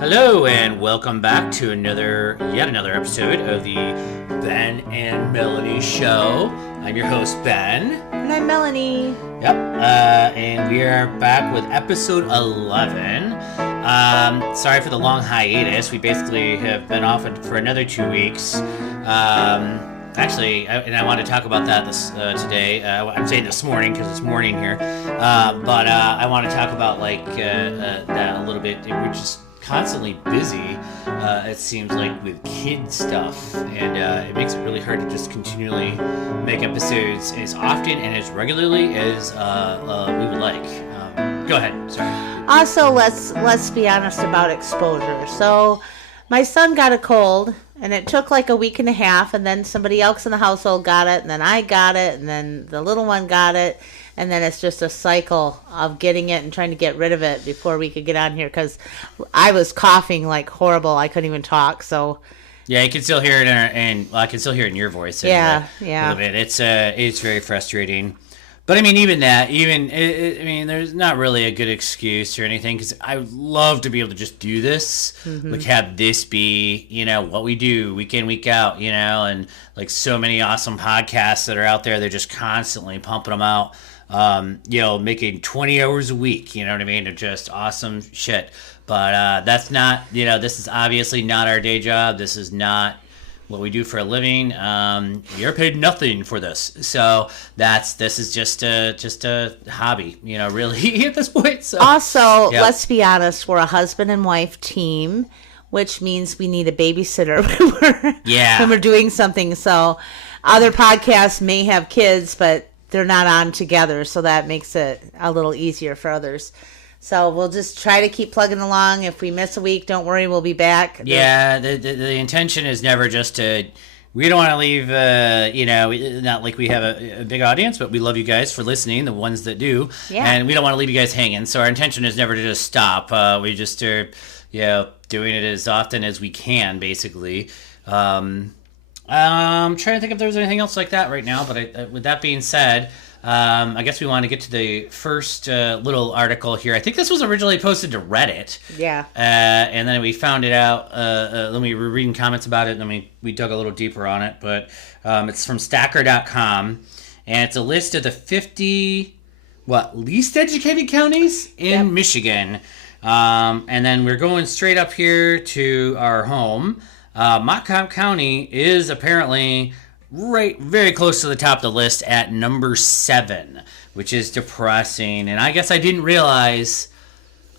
Hello and welcome back to yet another episode of the Ben and Melanie Show. I'm your host, Ben. And I'm Melanie. Yep, and we are back with episode 11. Sorry for the long hiatus. We basically have been off for another 2 weeks. I want to talk about that today. I'm saying this morning because it's morning here. But I want to talk about that a little bit. We're just constantly busy, it seems like, with kid stuff, and it makes it really hard to just continually make episodes as often and as regularly as we would like. Go ahead. Sorry. Also, let's be honest about exposure. So, my son got a cold, and it took like a week and a half, and then somebody else in the household got it, and then I got it, and then the little one got it, and then it's just a cycle of getting it and trying to get rid of it before we could get on here, because I was coughing like horrible. I couldn't even talk, so... Yeah, you can still hear it, I can still hear it in your voice. Yeah. A little bit. It's very frustrating. But I mean, there's not really a good excuse or anything, because I would love to be able to just do this, have this be, what we do week in, week out, and like so many awesome podcasts that are out there, they're just constantly pumping them out, making 20 hours a week, you know what I mean? They're just awesome shit. But that's not, this is obviously not our day job. This is not what we do for a living. You're paid nothing for this, so this is just a hobby, really at this point. So also, let's be honest, we're a husband and wife team, which means we need a babysitter when we're doing something. So other podcasts may have kids, but they're not on together, so that makes it a little easier for others. So we'll just try to keep plugging along. If we miss a week, don't worry, we'll be back. Yeah, the intention is never just to... We don't want to leave, not like we have a big audience, but we love you guys for listening, the ones that do. Yeah. And we don't want to leave you guys hanging. So our intention is never to just stop. We just are, doing it as often as we can, basically. I'm trying to think if there's anything else like that right now. But with that being said... I guess we want to get to the first little article here. I think this was originally posted to Reddit. Yeah. And then we found it out. Then we were reading comments about it, and then we dug a little deeper on it. But it's from Stacker.com, and it's a list of the 50 least educated counties in Michigan. And then we're going straight up here to our home. Montcalm County is apparently right very close to the top of the list at number 7, which is depressing. And I guess I didn't realize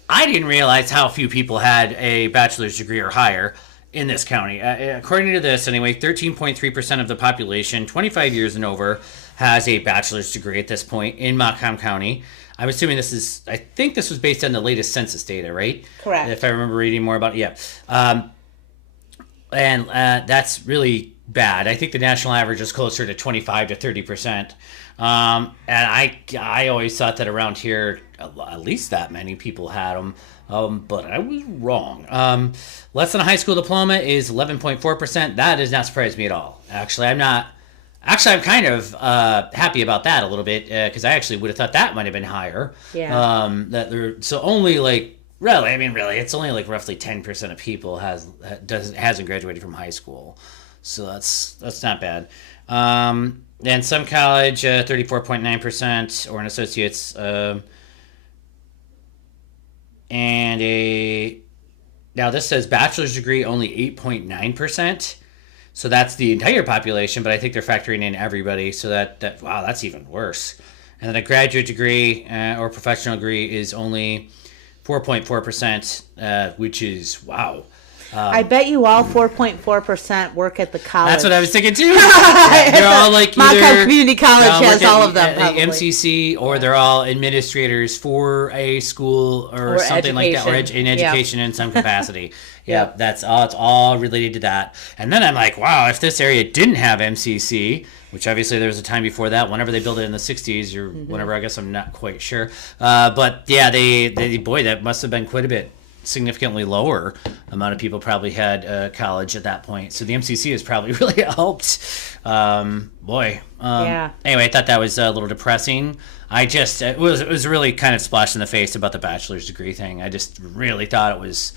how few people had a bachelor's degree or higher in this county. According to this, anyway, 13.3% of the population 25 years and over has a bachelor's degree at this point in Montcalm County. I'm assuming I think this was based on the latest census data, right? Correct. If I remember reading more about it, yeah. And that's really bad. I think the national average is closer to 25 to 30%. And I always thought that around here, at least that many people had them. But I was wrong. Less than a high school diploma is 11.4%. That does not surprise me at all. I'm kind of happy about that a little bit, because I actually would have thought that might have been higher. Yeah. Really, it's only like roughly 10% of people hasn't graduated from high school. So that's not bad. And some college, 34.9%, or an associate's, now this says bachelor's degree only 8.9%. So that's the entire population, but I think they're factoring in everybody. So that's even worse. And then a graduate degree or professional degree is only 4.4%, which is wow. I bet you all 4.4% work at the college. That's what I was thinking too. They're all like Montcalm Community College has all of them. Probably. MCC, or they're all administrators for a school or something like that, or in education in some capacity. Yeah, that's all. It's all related to that. And then I'm like, wow, if this area didn't have MCC, which obviously there was a time before that, whenever they built it in the 60s or whenever, I guess I'm not quite sure. But yeah, that must have been quite a bit significantly lower amount of people probably had college at that point. So the MCC has probably really helped. Anyway, I thought that was a little depressing. It was really kind of splashed in the face about the bachelor's degree thing. I just really thought it was,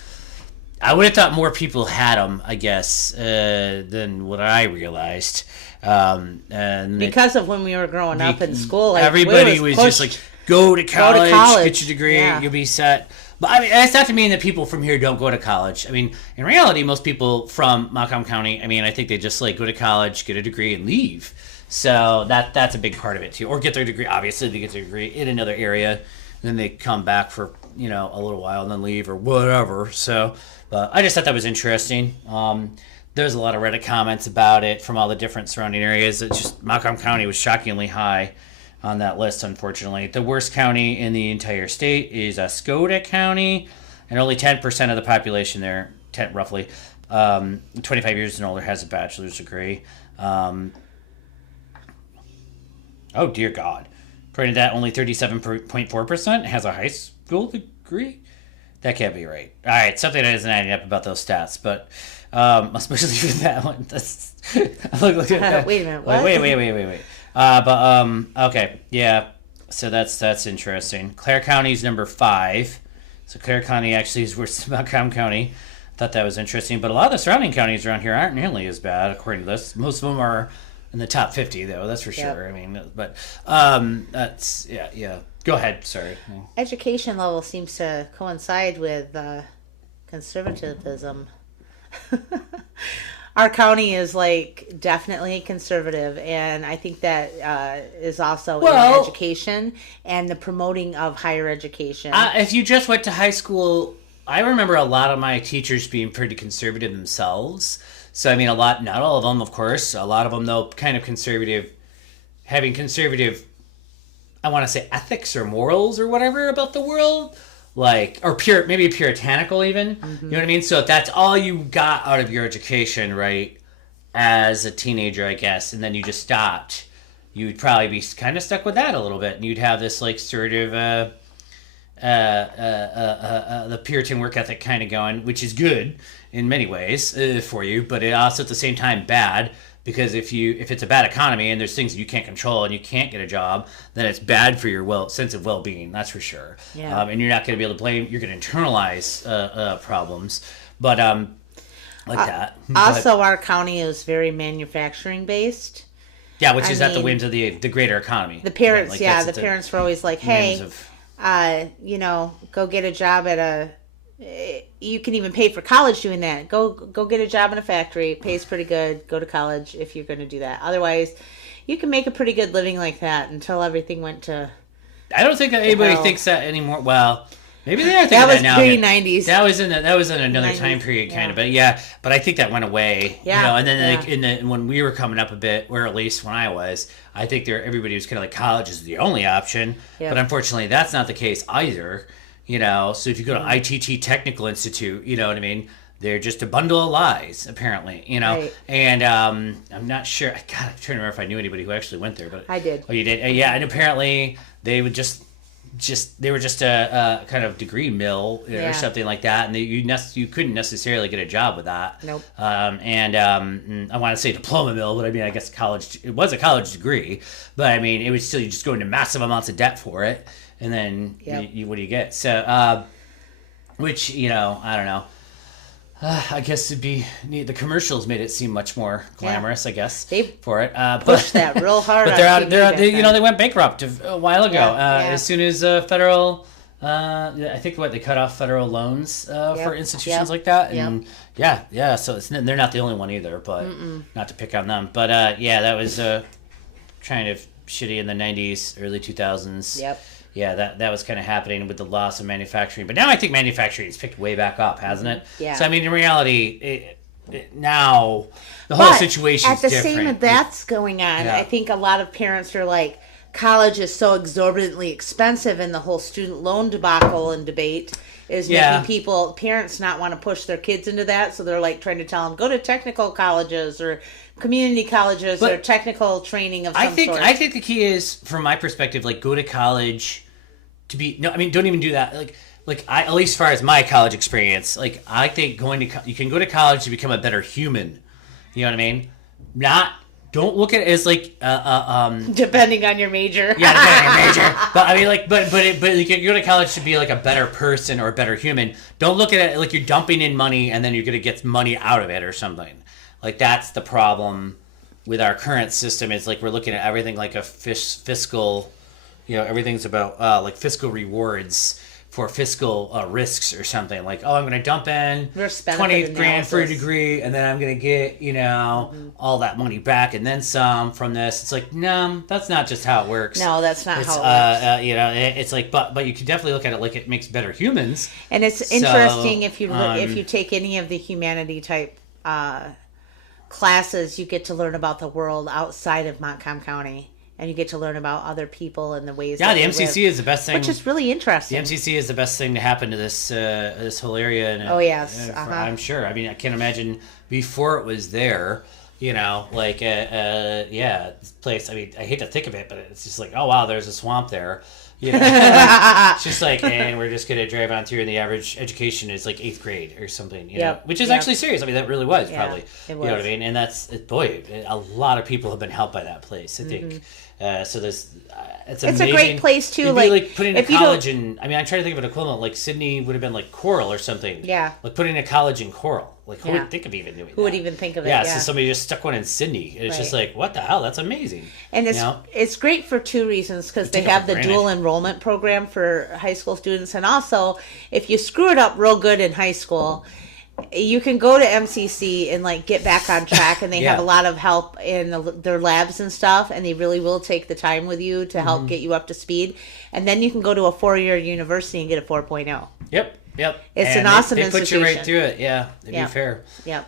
I would have thought more people had them, I guess, than what I realized. And because of when we were growing up in school, like, everybody was just like, go to college, get your degree, you'll be set. But I mean, that's not to mean that people from here don't go to college. I mean, in reality, most people from Macomb County, I mean, I think they just like go to college, get a degree, and leave. So that's a big part of it too. Or get their degree. Obviously, they get their degree in another area, and then they come back for a little while and then leave or whatever. So, but I just thought that was interesting. There's a lot of Reddit comments about it from all the different surrounding areas. It's just Macomb County was shockingly high on that list, unfortunately. The worst county in the entire state is Oscoda County, and only 10% of the population there, roughly, 25 years and older, has a bachelor's degree. Oh, dear God. According to that, only 37.4% has a high school degree? That can't be right. All right, something that isn't adding up about those stats, but especially with that one. That's, look at that. Wait a minute, what? Wait. Okay, yeah. So that's interesting. Clare County is number 5. So Clare County actually is worse than Macomb County. Thought that was interesting. But a lot of the surrounding counties around here aren't nearly as bad, according to this. Most of them are in the top 50, though. That's for sure. I mean, but that's yeah. Go ahead. Sorry. Education level seems to coincide with conservatism. Our county is like definitely conservative, and I think that is also in education and the promoting of higher education. If you just went to high school, I remember a lot of my teachers being pretty conservative themselves. So I mean, not all of them, of course. A lot of them, though, kind of conservative, having conservative, I want to say ethics or morals or whatever about the world. Like, or maybe puritanical even. Mm-hmm. You know what I mean? So if that's all you got out of your education, right, as a teenager, I guess, and then you just stopped, you would probably be kind of stuck with that a little bit. And you'd have this, like, sort of the Puritan work ethic kind of going, which is good in many ways for you, but it also at the same time bad. Because if it's a bad economy and there's things that you can't control and you can't get a job, then it's bad for your sense of well-being. That's for sure. Yeah. And you're not going to be able to blame. You're going to internalize problems. But that. Also, our county is very manufacturing based. Yeah, which is at the whims of the greater economy. The parents, the parents were always like, "Hey, go get a job at a." You can even pay for college doing that. Go get a job in a factory. It pays pretty good. Go to college if you're going to do that. Otherwise, you can make a pretty good living like that until everything went to. I don't think that anybody thinks that anymore. Well, maybe they are thinking that now. That was pre-90s. That was in another 90s, time period, kind of. But I think that went away. Yeah. And then when we were coming up a bit, or at least when I was, I think everybody was kind of like college is the only option. Yep. But unfortunately, that's not the case either. So if you go to ITT Technical Institute, you know what I mean? They're just a bundle of lies, apparently, Right. And I'm not sure. God, I'm trying to remember if I knew anybody who actually went there. But I did. Oh, you did? Yeah, and apparently they would they were just a kind of degree mill or something like that, and you couldn't necessarily get a job with that. Nope. I want to say diploma mill, but I mean, I guess it was a college degree, but I mean, it was still, you just go into massive amounts of debt for it. And then what do you get? So, which, I don't know. I guess it'd be neat. The commercials made it seem much more glamorous, I guess, for it. Pushed that real hard. But they went bankrupt a while ago. As soon as federal, I think they cut off federal loans for institutions like that. And so they're not the only one either, but not to pick on them. But that was kind of shitty in the 90s, early 2000s. Yep. Yeah, that was kind of happening with the loss of manufacturing. But now I think manufacturing has picked way back up, hasn't it? Yeah. So, I mean, in reality, now the whole situation is different. At the same that's going on, I think a lot of parents are like, college is so exorbitantly expensive, and the whole student loan debacle and debate is making parents not want to push their kids into that. So they're like trying to tell them, go to technical colleges or community colleges or technical training of some sort. I think the key is, from my perspective, like, go to college to be... No, I mean, don't even do that. Like at least as far as my college experience, like, I think you can go to college to become a better human. You know what I mean? Not don't look at it as like depending on your major. Yeah, depending on your major. But I mean, like, but like, you go to college to be like a better person or a better human. Don't look at it like you're dumping in money and then you're gonna get money out of it or something. Like, that's the problem with our current system. Is like we're looking at everything like a fiscal, everything's about like fiscal rewards for fiscal risks or something. Like, I'm going to dump in 20 grand for a degree, and then I'm going to get, all that money back and then some from this. It's like, no, that's not just how it works. No, that's not how it works. It's like, but you can definitely look at it like it makes better humans. And it's interesting if you take any of the humanity type classes, you get to learn about the world outside of Montcalm County. And you get to learn about other people and the ways. Yeah, the MCC is the best thing, which is really interesting. The MCC is the best thing to happen to this whole area. And, yes, I'm sure. I mean, I can't imagine before it was there. This place. I mean, I hate to think of it, but it's just like, oh wow, there's a swamp there. It's just like, and we're just gonna drive on through, and the average education is like 8th grade or something. Which is actually serious. I mean, that really was probably. It was. You know what I mean? And that's a lot of people have been helped by that place. I think. So there's, it's amazing. It's a great place too. It'd be like putting a college in. I mean, I'm trying to think of an equivalent. Like Sydney would have been like Coral or something. Yeah. Like putting a college in Coral. Like who would think of even doing that? Who would even think of it? Yeah. So somebody just stuck one in Sydney. And it's just like, what the hell? That's amazing. And it's great for two reasons, because they have the dual enrollment program for high school students, and also if you screw it up real good in high school, you can go to MCC and like get back on track, and they have a lot of help in their labs and stuff, and they really will take the time with you to help get you up to speed. And then you can go to a 4-year university and get a 4.0. Yep. It's an awesome institution. They put you right through it. Yeah, to be fair. Yep.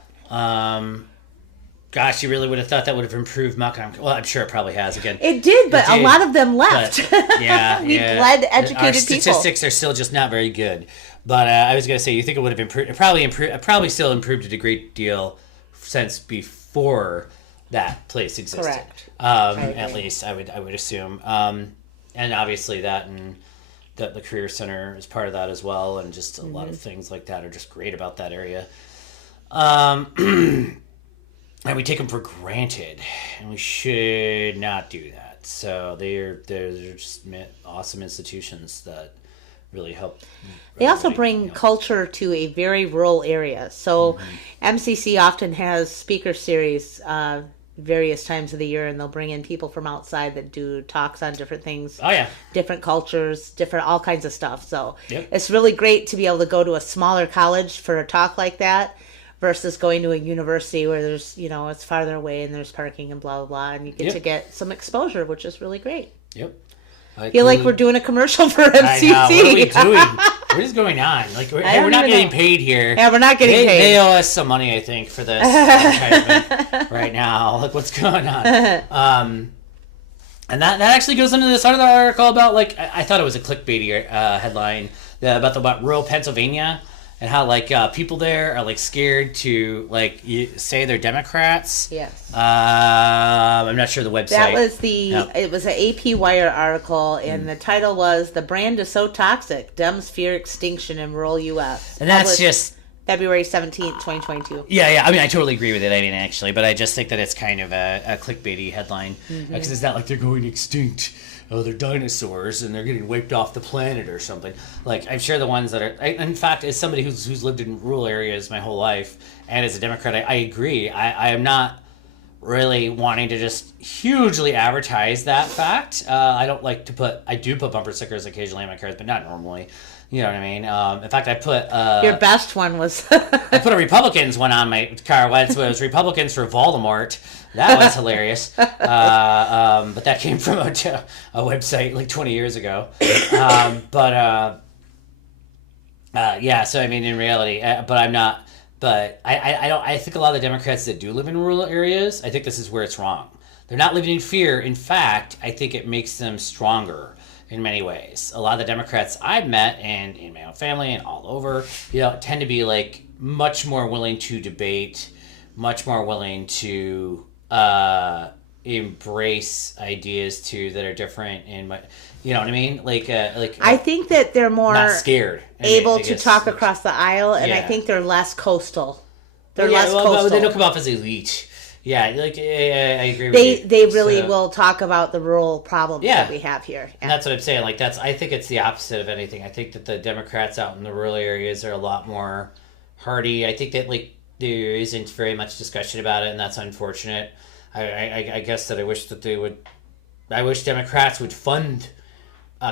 Gosh, you really would have thought that would have improved Malcolm. Well, I'm sure it probably has again. It did, but a lot of them left. But, we bled educated Our people. Statistics are still just not very good. But I was going to say, you think it would have improved? It probably still improved a great deal since before that place existed. Correct. At least I would assume. And obviously that and the career center is part of that as well, and just a lot of things like that are just great about that area. And we take them for granted, and we should not do that. So they're just awesome institutions that really help. They also bring culture to a very rural area. So MCC often has speaker series various times of the year, and they'll bring in people from outside that do talks on different things. Oh yeah, different cultures, all kinds of stuff. So it's really great to be able to go to a smaller college for a talk like that, versus going to a university where there's, it's farther away and there's parking and blah, blah, blah. And you get to get some exposure, which is really great. Yep. I feel like we're doing a commercial for MCC. I know. What are we doing? What is going on? Like, we're not getting paid here. Yeah, we're not getting paid. They owe us some money, I think, for this advertisement right now. Like, what's going on? And that actually goes into this other article about, like, I thought it was a clickbaity headline about rural Pennsylvania. And how, like, people there are, like, scared to, like, say they're Democrats. Yes. I'm not sure the website. That was it was an AP Wire article, and the title was, "The Brand is So Toxic, Dems Fear Extinction in Rural U.S." And that's just... February 17th, 2022. Yeah. I mean, I totally agree with it. I mean, actually. But I just think that it's kind of a clickbaity headline. Because it's not like they're going extinct. Oh, they're dinosaurs and they're getting wiped off the planet or something. Like, I'm sure the ones that are... in fact, as somebody who's lived in rural areas my whole life, and as a Democrat, I agree. I am not really wanting to just hugely advertise that fact. I don't like to put... I do put bumper stickers occasionally on my cars, but not normally. You know what I mean? In fact, I put... Your best one was... I put a Republicans one on my car once. It was Republicans for Voldemort. That was hilarious. But that came from a website like 20 years ago. Yeah, so I mean, in reality, but I'm not... But I don't... I think a lot of the Democrats that do live in rural areas, I think this is where it's wrong. They're not living in fear. In fact, I think it makes them stronger in many ways. A lot of the Democrats I've met and in my own family and all over, tend to be like much more willing to debate, much more willing to embrace ideas too that are different, and you know what I mean? Like I think that they're more not scared, able to talk across the aisle, and I think they're less coastal. They're less coastal. They don't come off as elite. Yeah, like I agree with you. They really will talk about the rural problems that we have here. And that's what I'm saying. Like I think it's the opposite of anything. I think that the Democrats out in the rural areas are a lot more hardy. I think that like there isn't very much discussion about it, and that's unfortunate. I guess that I wish that they would. I wish Democrats would fund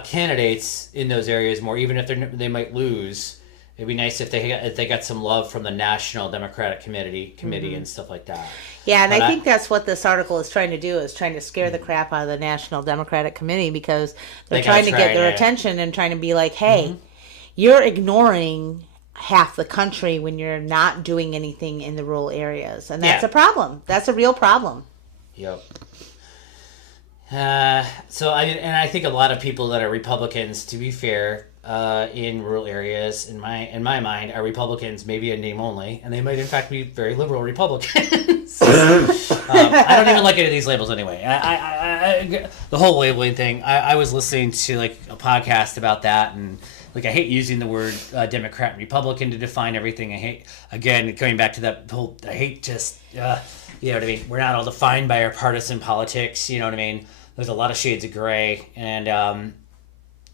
candidates in those areas more, even if they might lose. It'd be nice if they got some love from the National Democratic Committee and stuff like that. Yeah, and I think that's what this article is trying to do, is trying to scare the crap out of the National Democratic Committee, because they're trying to get their attention and trying to be like, hey, you're ignoring half the country when you're not doing anything in the rural areas. And that's a problem. That's a real problem. Yep. I think a lot of people that are Republicans, to be fair, in rural areas, in my mind, are Republicans, maybe in name only, and they might in fact be very liberal Republicans. I don't even like any of these labels anyway. I the whole labeling thing. I was listening to like a podcast about that, and like I hate using the word Democrat and Republican to define everything. I hate, again, going back to that whole. I hate just you know what I mean. We're not all defined by our partisan politics. You know what I mean. There's a lot of shades of gray, and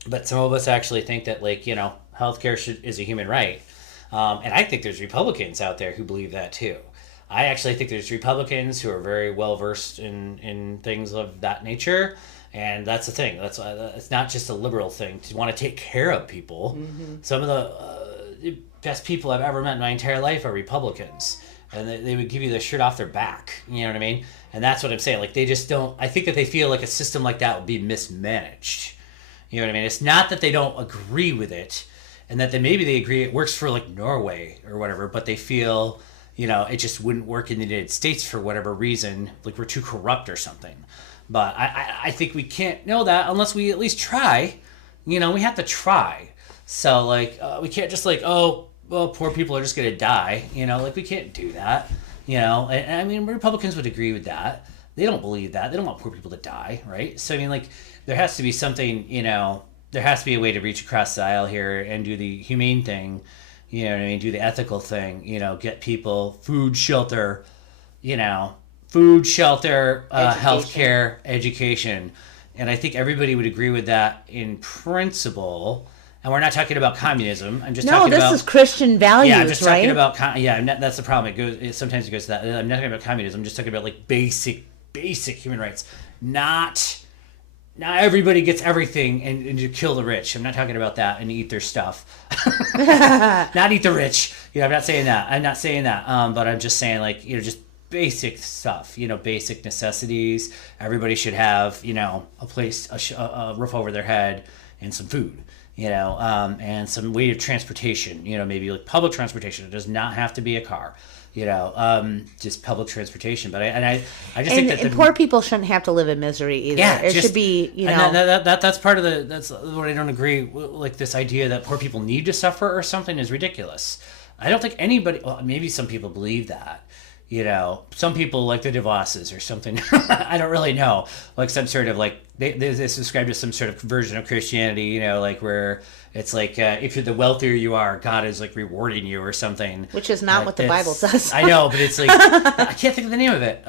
but some of us actually think that, like, you know, healthcare is a human right. And I think there's Republicans out there who believe that too. I actually think there's Republicans who are very well versed in things of that nature. And that's the thing. It's not just a liberal thing to want to take care of people. Mm-hmm. Some of the best people I've ever met in my entire life are Republicans. And they would give you the shirt off their back. You know what I mean? And that's what I'm saying. Like, they just don't... I think that they feel like a system like that would be mismanaged. You know what I mean? It's not that they don't agree with it, and that maybe they agree it works for like Norway or whatever, but they feel, you know, it just wouldn't work in the United States for whatever reason, like we're too corrupt or something. But I think we can't know that unless we at least try. You know, we have to try. So like we can't just like, oh, well, poor people are just gonna die. You know, like we can't do that. You know, and I mean, Republicans would agree with that. They don't believe that. They don't want poor people to die, right? So I mean, like, there has to be something, you know, there has to be a way to reach across the aisle here and do the humane thing, you know what I mean, do the ethical thing, you know, get people food, shelter, healthcare, education. And I think everybody would agree with that in principle. And we're not talking about communism. I'm just talking about... No, this is Christian values, yeah, I'm just talking right? about... that's the problem. Sometimes it goes to that. I'm not talking about communism. I'm just talking about, like, basic human rights. Not everybody gets everything and you kill the rich. I'm not talking about that and eat their stuff. Not eat the rich. You know, I'm not saying that. But I'm just saying, like, you know, just basic stuff. You know, basic necessities. Everybody should have, you know, a place, a roof over their head, and some food. You know, and some way of transportation. You know, maybe like public transportation. It does not have to be a car. You know, just public transportation. But I just think that poor people shouldn't have to live in misery either. Yeah, it should be, you know. And that's part of that's what I don't agree. Like, this idea that poor people need to suffer or something is ridiculous. I don't think anybody. Well, maybe some people believe that. You know, some people like the DeVosses or something. I don't really know. Like some sort of like they subscribe to some sort of version of Christianity. You know, like where it's like if you're the wealthier you are, God is like rewarding you or something. Which is not what the Bible says. I know, but it's like I can't think of the name of it.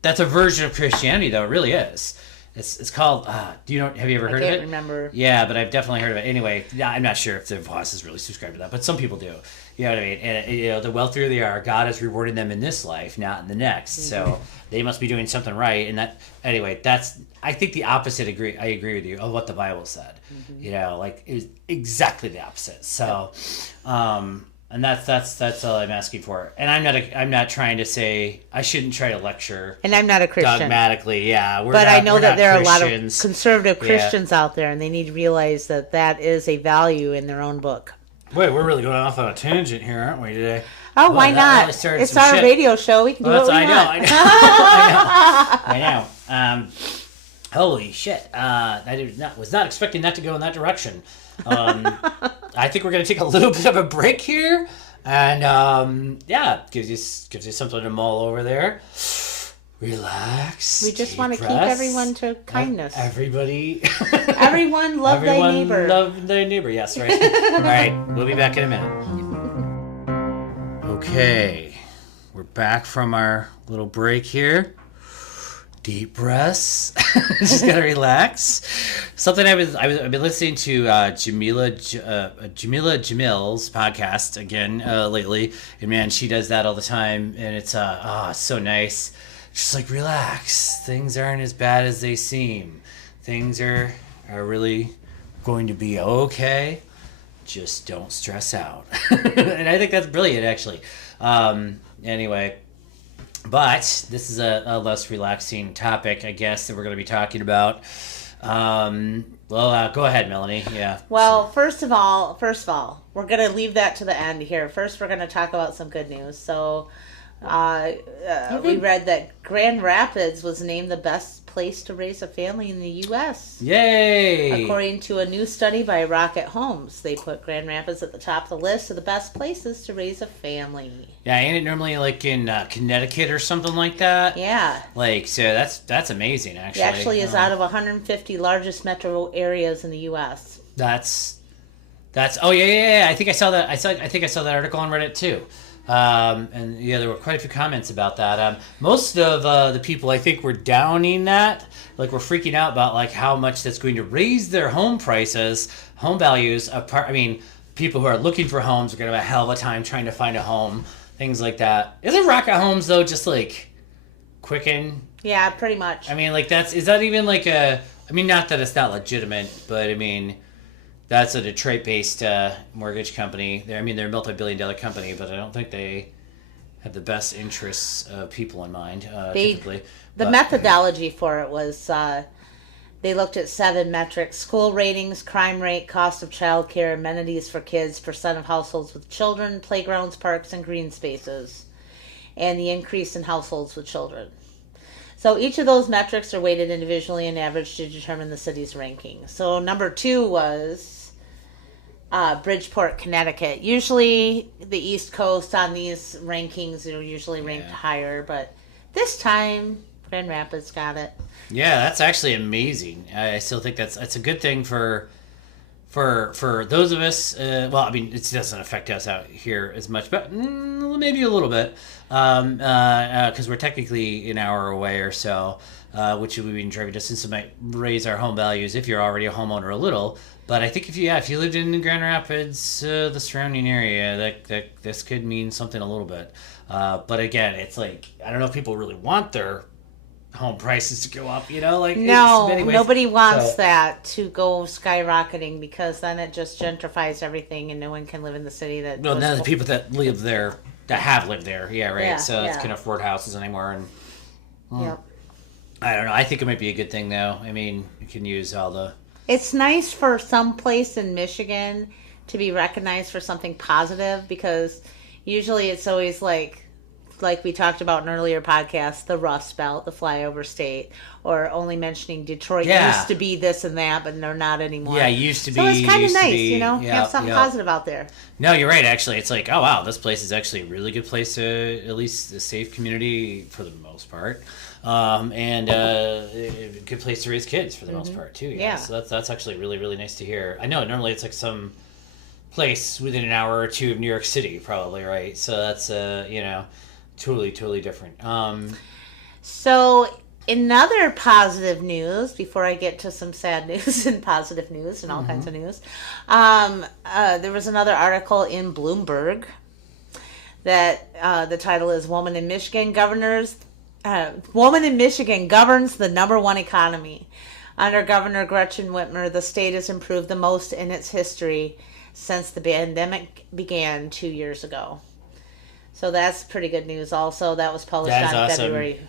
That's a version of Christianity, though. It really is. It's called. Have you ever heard of it? I can't remember. Yeah, but I've definitely heard of it. Anyway, I'm not sure if the DeVosses really subscribe to that, but some people do. You know what I mean? And you know, the wealthier they are, God is rewarding them in this life, not in the next. Mm-hmm. So they must be doing something right. And that, anyway, I think the opposite. I agree with you of what the Bible said. Mm-hmm. You know, like it was exactly the opposite. So, and that's all I'm asking for. And I'm not trying to say I shouldn't try to lecture. And I'm not a Christian dogmatically. Yeah, but I know that there are a lot of conservative Christians out there, and they need to realize that is a value in their own book. Wait, we're really going off on a tangent here, aren't we, today? Oh, why not? Really it's our radio show. We can do what we want. I know. Holy shit. I was not expecting that to go in that direction. I think we're going to take a little bit of a break here. And, gives you something to mull over there. Relax. We just want to keep everyone to kindness. Everyone love their neighbor. Love their neighbor, yes, right. All right, we'll be back in a minute. Okay, we're back from our little break here. Deep breaths. Just gotta relax. Something I've been listening to Jamila Jamil's podcast again lately, and man, she does that all the time, and it's so nice. Just like relax. Things aren't as bad as they seem. Things are really going to be okay. Just don't stress out. And I think that's brilliant, actually. Anyway. But this is a less relaxing topic, I guess, that we're going to be talking about. Go ahead, Melanie. Yeah. Well, first of all, we're going to leave that to the end here. First, we're going to talk about some good news. So, we read that Grand Rapids was named the best place to raise a family in the U.S. Yay! According to a new study by Rocket Homes, they put Grand Rapids at the top of the list of the best places to raise a family. Yeah, ain't it normally like in Connecticut or something like that? Yeah. So that's amazing, actually. It actually is out of 150 largest metro areas in the U.S. That's. Oh yeah. I think I saw that. I think I saw that article on Reddit too. And yeah, there were quite a few comments about that. Most of the people, I think, were downing that. Like, we're freaking out about like how much that's going to raise their home prices, home values. People who are looking for homes are going to have a hell of a time trying to find a home, things like that. Isn't Rocket Homes though just like Quicken? Yeah, pretty much. I mean, like is that even like a? I mean, not that it's not legitimate, but I mean. That's a Detroit-based mortgage company. They're a multi-billion-dollar company, but I don't think they have the best interests of people in mind, typically. The methodology for it was they looked at 7 metrics: school ratings, crime rate, cost of childcare, amenities for kids, percent of households with children, playgrounds, parks, and green spaces, and the increase in households with children. So each of those metrics are weighted individually and averaged to determine the city's ranking. So number 2 was Bridgeport, Connecticut. Usually the East Coast on these rankings are usually ranked higher, but this time Grand Rapids got it. Yeah, that's actually amazing. I still think that's a good thing for those of us. It doesn't affect us out here as much, but maybe a little bit, because we're technically an hour away or so, which would be in driving distance. It might raise our home values if you're already a homeowner a little. But I think if you lived in Grand Rapids, the surrounding area, that this could mean something a little bit. But again, it's like, I don't know if people really want their home prices to go up, No, nobody wants that to go skyrocketing, because then it just gentrifies everything and no one can live in the city that... Well, none of the people that live there, that have lived there, that can afford houses anymore. And Yep. I don't know, I think it might be a good thing, though. I mean, you can use all the... It's nice for some place in Michigan to be recognized for something positive, because usually it's always like we talked about in earlier podcasts, the Rust Belt, the flyover state, or only mentioning Detroit used to be this and that, but they're not anymore. Yeah, used to be. So it's kind of nice, have something positive out there. No, you're right, actually. It's like, oh, wow, this place is actually a really good place to, at least a safe community for the most part. And a good place to raise kids for the most part, too. Yeah. So that's actually really, really nice to hear. I know, normally it's like some place within an hour or two of New York City, probably, right? So that's, totally different. So, in other positive news, before I get to some sad news and positive news and all kinds of news, there was another article in Bloomberg that the title is "Woman in Michigan governs the #1 economy. Under Governor Gretchen Whitmer, the state has improved the most in its history since the pandemic began 2 years ago." So that's pretty good news also. That was published on awesome. February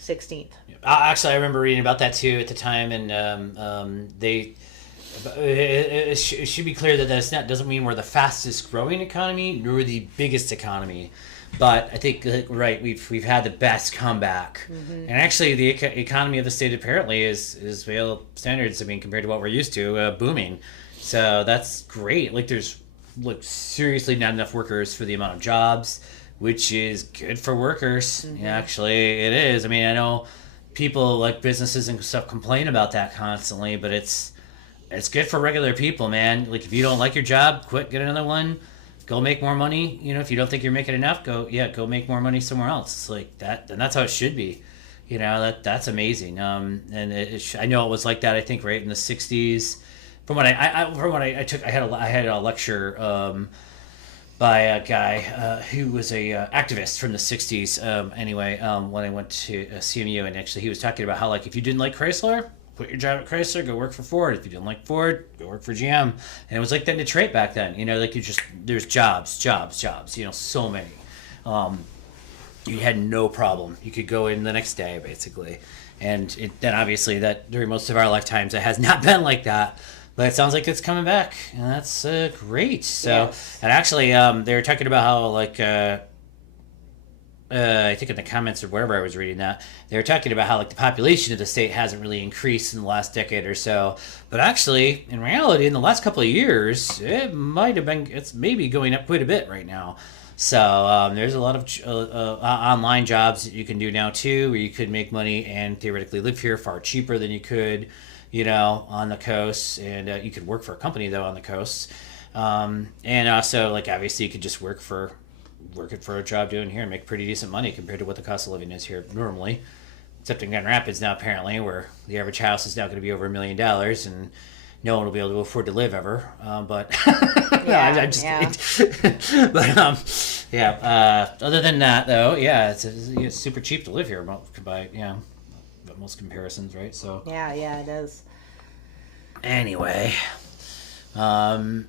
16th. Actually, I remember reading about that too at the time, and it should be clear that doesn't mean we're the fastest growing economy nor the biggest economy. But I think, right, we've had the best comeback. And actually, the economy of the state apparently is by all standards, compared to what we're used to, booming. So that's great. Like, there's seriously not enough workers for the amount of jobs, which is good for workers. Actually, it is. I know people, like businesses and stuff, complain about that constantly, but it's good for regular people, man. Like, if you don't like your job, quit, get another one. go make more money. If you don't think you're making enough, go make more money somewhere else. It's like that, and that's how it should be. That's amazing. And I know it was like that. I think right in the '60s. From what I took, I had a lecture by a guy who was a activist from the '60s. When I went to CMU, and actually he was talking about how, like, if you didn't like Chrysler, quit your job at Chrysler, go work for Ford. If you didn't like Ford, go work for GM. And it was like that in Detroit back then. There's jobs. So many. You had no problem. You could go in the next day, basically. And then obviously that during most of our lifetimes, it has not been like that. But it sounds like it's coming back, and that's great. So, yes. And actually, they were talking about how, like, I think in the comments or wherever I was reading that, they were talking about how, like, the population of the state hasn't really increased in the last decade or so. But actually, in reality, in the last couple of years, it's maybe going up quite a bit right now. So there's a lot of online jobs that you can do now, too, where you could make money and theoretically live here far cheaper than you could, on the coast, and you could work for a company though on the coast, and also, like, obviously you could just working for a job doing here and make pretty decent money compared to what the cost of living is here normally, except in Grand Rapids now apparently, where the average house is now going to be over $1 million and no one will be able to afford to live ever. But other than that though, it's super cheap to live here by most comparisons, right? So yeah, it is. Anyway, I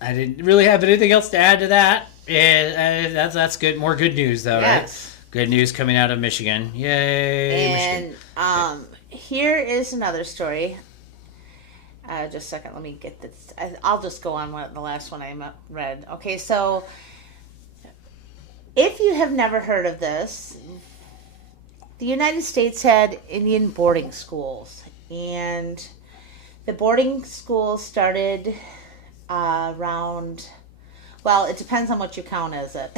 didn't really have anything else to add to that. That's good. More good news though, yes. Right? Good news coming out of Michigan. Yay! And Michigan. Here is another story. Just a second, let me get this. I'll just go on the last one I read. Okay, so if you have never heard of this, the United States had Indian boarding schools, and the boarding schools started around, well, it depends on what you count as it.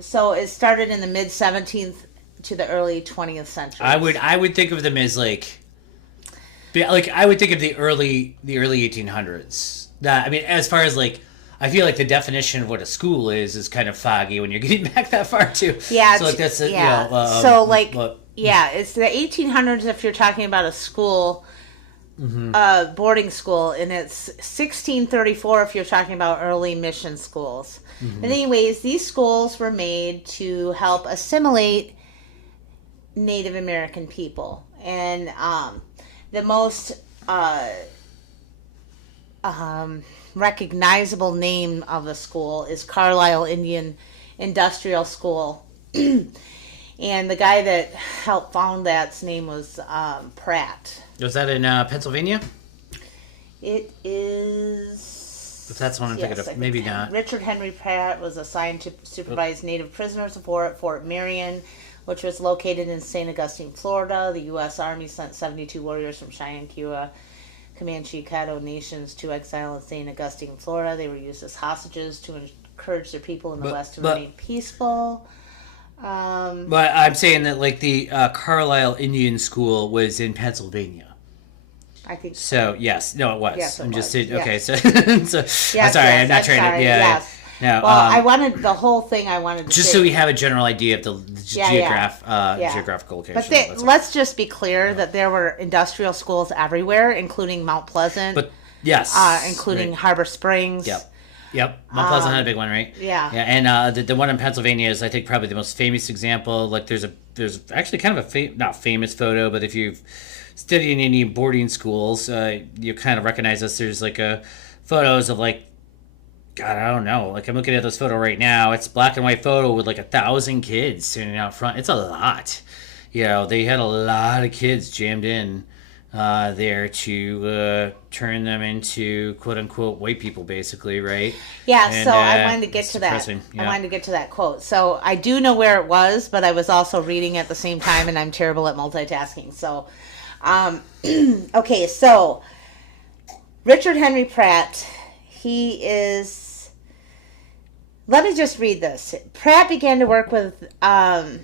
So it started in the mid 17th to the early 20th century. I would think of them as like I would think of the early 1800s. As far as like, I feel like the definition of what a school is kind of foggy when you're getting back that far too. Yeah. So like that's it's the 1800s if you're talking about a school, boarding school, and it's 1634 if you're talking about early mission schools. Mm-hmm. And anyways, these schools were made to help assimilate Native American people, and the most recognizable name of the school is Carlisle Indian Industrial School. And the guy that helped found that's name was Pratt. Was that in Pennsylvania? It is... If that's one I'm thinking of, maybe not. Richard Henry Pratt was assigned to supervise Native prisoners of war at Fort Marion, which was located in St. Augustine, Florida. The U.S. Army sent 72 warriors from Cheyenne, Kiowa, Comanche, Caddo nations to exile in St. Augustine, Florida. They were used as hostages to encourage their people in the West to remain peaceful. But I'm saying that, like, the Carlisle Indian School was in Pennsylvania. I think so. Yes. No, it was. Yes, it I'm was. just saying. Yes. Okay. So, yes, I'm sorry. I'm not trying to. Yeah. Yes. No, well, I wanted the whole thing. I wanted to just say, so we have a general idea of the geographical location. But let's just be clear that there were industrial schools everywhere, including Mount Pleasant. But yes, including right. Harbor Springs. Yep. Mount Pleasant had a big one, right? Yeah. And the one in Pennsylvania is, I think, probably the most famous example. Like, there's actually kind of a not famous photo, but if you've studied in any boarding schools, you kind of recognize this. There's like photos of, like, God, I don't know. Like, I'm looking at this photo right now. It's black and white photo with like 1,000 kids sitting out front. It's a lot. They had a lot of kids jammed in there to turn them into quote unquote white people, basically, right? Yeah. And, so I wanted to get to that. Yeah. I wanted to get to that quote. So I do know where it was, but I was also reading at the same time, and I'm terrible at multitasking. So, okay. So Richard Henry Pratt. He is... Let me just read this. Pratt began to work with them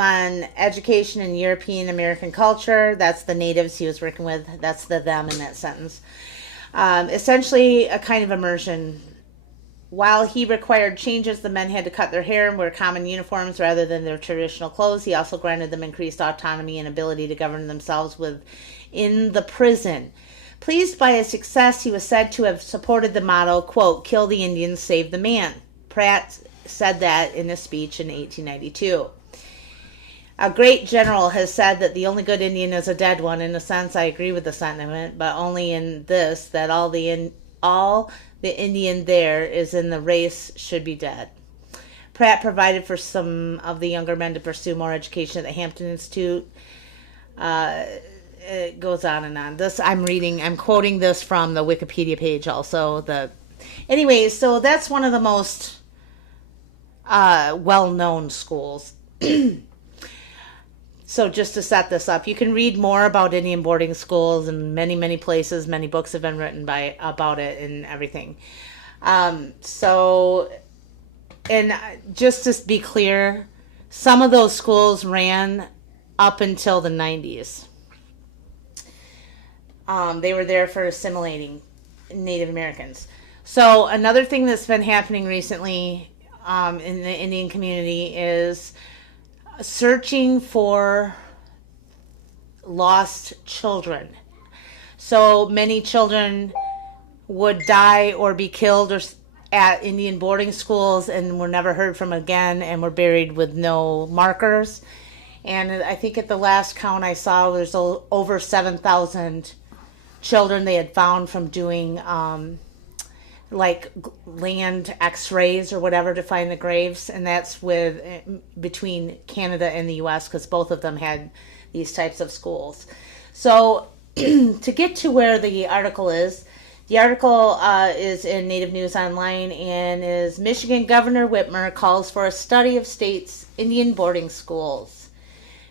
on education in European American culture. That's the natives he was working with. That's the them in that sentence. Essentially a kind of immersion While he required changes, the men had to cut their hair and wear common uniforms rather than their traditional clothes. He also granted them increased autonomy and ability to govern themselves within the prison. Pleased by his success, he was said to have supported the motto, quote, "Kill the Indians, save the man." Pratt said that in a speech in 1892. A great general has said that the only good Indian is a dead one. In a sense, I agree with the sentiment, but only in this, that all the Indian there is in the race should be dead. Pratt provided for some of the younger men to pursue more education at the Hampton Institute. It goes on and on. This I'm quoting this from the Wikipedia page also. Anyways, so that's one of the most well-known schools. So just to set this up, you can read more about Indian boarding schools in many, many places. Many books have been written about it and everything. And just to be clear, some of those schools ran up until the 90s. They were there for assimilating Native Americans. So another thing that's been happening recently in the Indian community is searching for lost children. So many children would die or be killed at Indian boarding schools and were never heard from again and were buried with no markers. And I think at the last count I saw, there's over 7,000 children they had found from doing like land x-rays or whatever to find the graves, and that's between Canada and the US, because both of them had these types of schools. So to get to where the article is is in Native News Online, and is Michigan Governor Whitmer calls for a study of state's Indian boarding schools.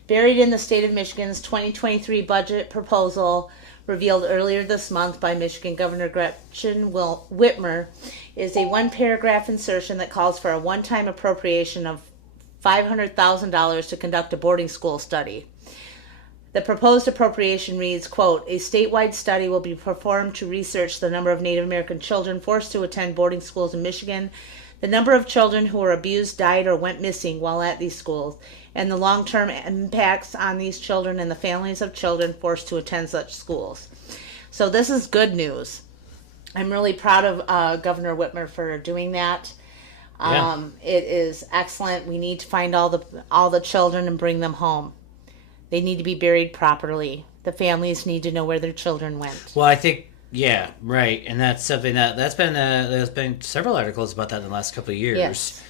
Buried in the state of Michigan's 2023 budget proposal revealed earlier this month by Michigan Governor Gretchen Whitmer is a one-paragraph insertion that calls for a one-time appropriation of $500,000 to conduct a boarding school study. The proposed appropriation reads, quote, "A statewide study will be performed to research the number of Native American children forced to attend boarding schools in Michigan, the number of children who were abused, died, or went missing while at these schools, and the long-term impacts on these children and the families of children forced to attend such schools." So this is good news. I'm really proud of Governor Whitmer for doing that. It is excellent. We need to find all the children and bring them home. They need to be buried properly. The families need to know where their children went. Well, I think, yeah, right, and that's something there's been several articles about that in the last couple of years. Yes.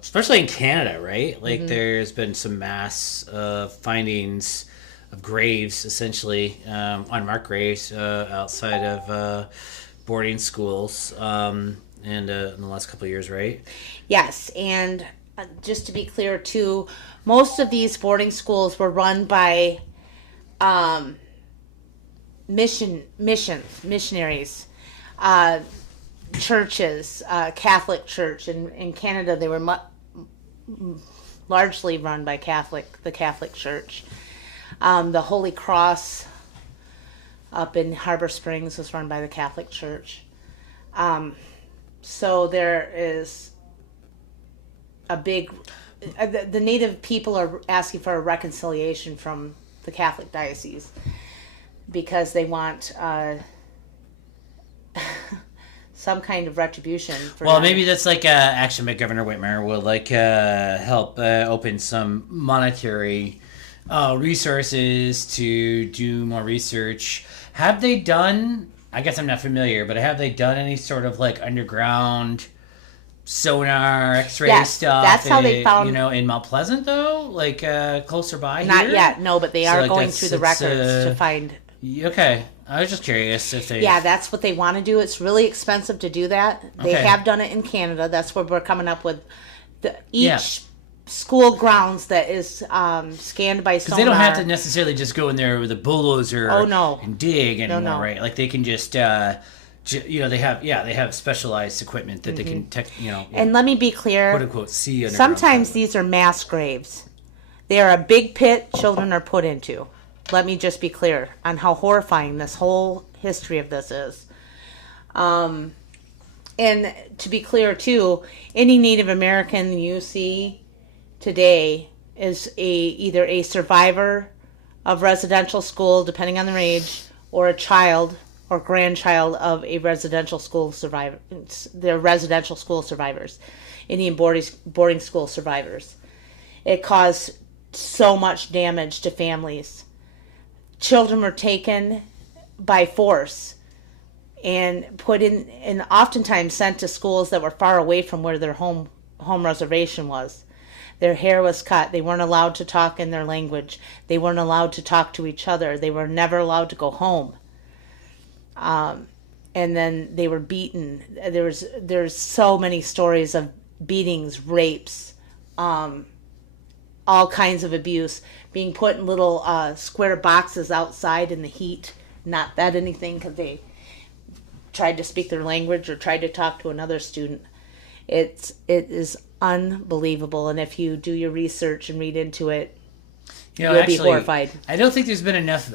Especially in Canada, right? Like there's been some mass findings of graves, essentially unmarked graves outside of boarding schools, in the last couple of years, right? Yes, and just to be clear too, most of these boarding schools were run by missionaries. Churches, Catholic Church in Canada, they were largely run by the Catholic Church. The Holy Cross up in Harbor Springs was run by the Catholic Church. So there is a big. The Native people are asking for a reconciliation from the Catholic diocese because they want some kind of retribution. Maybe that's like action by Governor Whitmer will help open some monetary resources to do more research. Have they done? I guess I'm not familiar, but have they done any sort of like underground sonar X-ray stuff? That's how they found. In Mount Pleasant though, closer by. Not here? Yet, no, but they are going through the records to find. Okay. I was just curious if they... Yeah, that's what they want to do. It's really expensive to do that. They have done it in Canada. That's where we're coming up with each school grounds that is scanned by sonar. Because they don't have to necessarily just go in there with a bulldozer and dig anymore, no. right? Like they can just... they have specialized equipment that they can, And let me be clear. Quote unquote, see. Sometimes these are mass graves. They are a big pit children are put into. Let me just be clear on how horrifying this whole history of this is. And to be clear, too, any Native American you see today is either a survivor of residential school, depending on their age, or a child or grandchild of a residential school survivor. They're residential school survivors, Indian boarding school survivors. It caused so much damage to families. Children were taken by force and put in, and oftentimes sent to schools that were far away from where their home reservation was. Their hair was cut. They weren't allowed to talk in their language. They weren't allowed to talk to each other. They were never allowed to go home. And then they were beaten. There's so many stories of beatings, rapes, all kinds of abuse, being put in little square boxes outside in the heat, not fed anything because they tried to speak their language or tried to talk to another student. It is unbelievable, and if you do your research and read into it, you'll be horrified. I don't think there's been enough.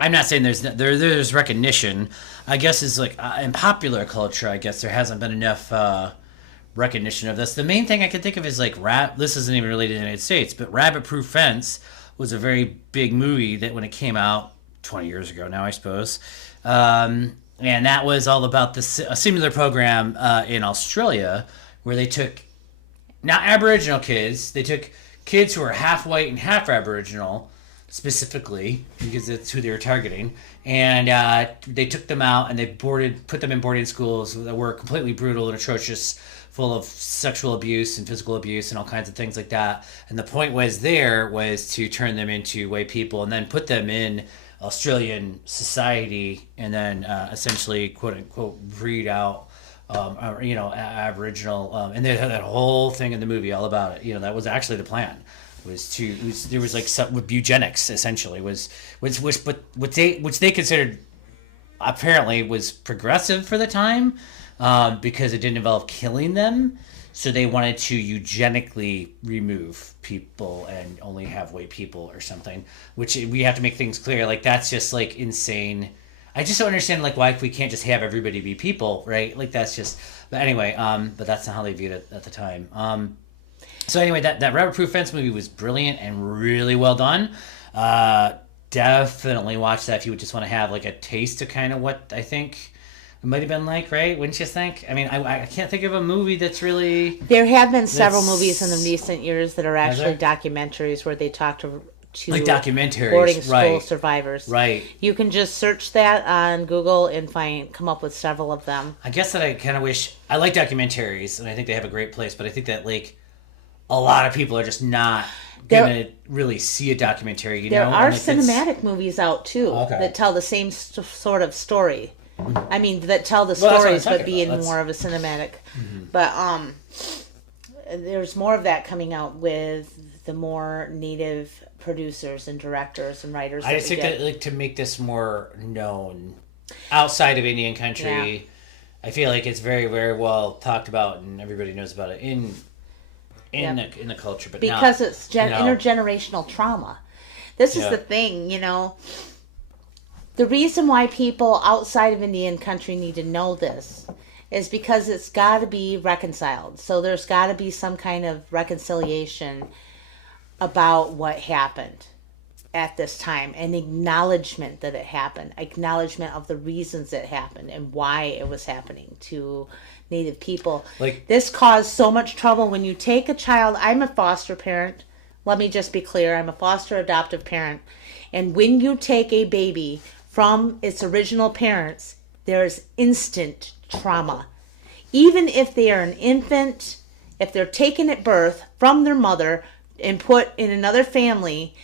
I'm not saying there's recognition. I guess it's like in popular culture. I guess there hasn't been enough recognition of this. The main thing I can think of is like this isn't even related to the United States, but Rabbit Proof Fence was a very big movie that when it came out 20 years ago now, I suppose. And that was all about a similar program in Australia where they took not Aboriginal kids, they took kids who were half white and half Aboriginal specifically because that's who they were targeting, and they took them out and they put them in boarding schools that were completely brutal and atrocious, full of sexual abuse and physical abuse and all kinds of things like that. And the point was to turn them into white people and then put them in Australian society and then essentially quote unquote breed out Aboriginal and they had that whole thing in the movie all about it. That was actually the plan. There was like some with eugenics essentially which they considered apparently was progressive for the time because it didn't involve killing them. So they wanted to eugenically remove people and only have white people or something, which we have to make things clear. Like, that's just, like, insane. I just don't understand, like, why we can't just have everybody be people, right? Like, that's just... But anyway, but that's not how they viewed it at the time. So anyway, that Rabbit Proof Fence movie was brilliant and really well done. Definitely watch that if you would just want to have, like, a taste of kind of what I think... It might have been like, right? Wouldn't you think? I mean, I can't think of a movie that's really... There have been several movies in the recent years that are actually documentaries where they talk to like documentaries, boarding school survivors. Right. You can just search that on Google and come up with several of them. I guess that I kind of wish... I like documentaries, and I think they have a great place, but I think that, like, a lot of people are just not going to really see a documentary, There are cinematic movies out, too, that tell the same sort of story. I mean, that tell the stories, but being more of a cinematic. Mm-hmm. But there's more of that coming out with the more native producers and directors and writers. I just think that, like, to make this more known outside of Indian country, I feel like it's very, very well talked about and everybody knows about it in the culture. But because it's intergenerational trauma. This is the thing, The reason why people outside of Indian country need to know this is because it's got to be reconciled. So there's got to be some kind of reconciliation about what happened at this time, an acknowledgement that it happened, acknowledgement of the reasons it happened and why it was happening to Native people. Like, this caused so much trouble when you take a child. I'm a foster parent. Let me just be clear. I'm a foster adoptive parent. And when you take a baby from its original parents, there's instant trauma. Even if they are an infant, if they're taken at birth from their mother and put in another family,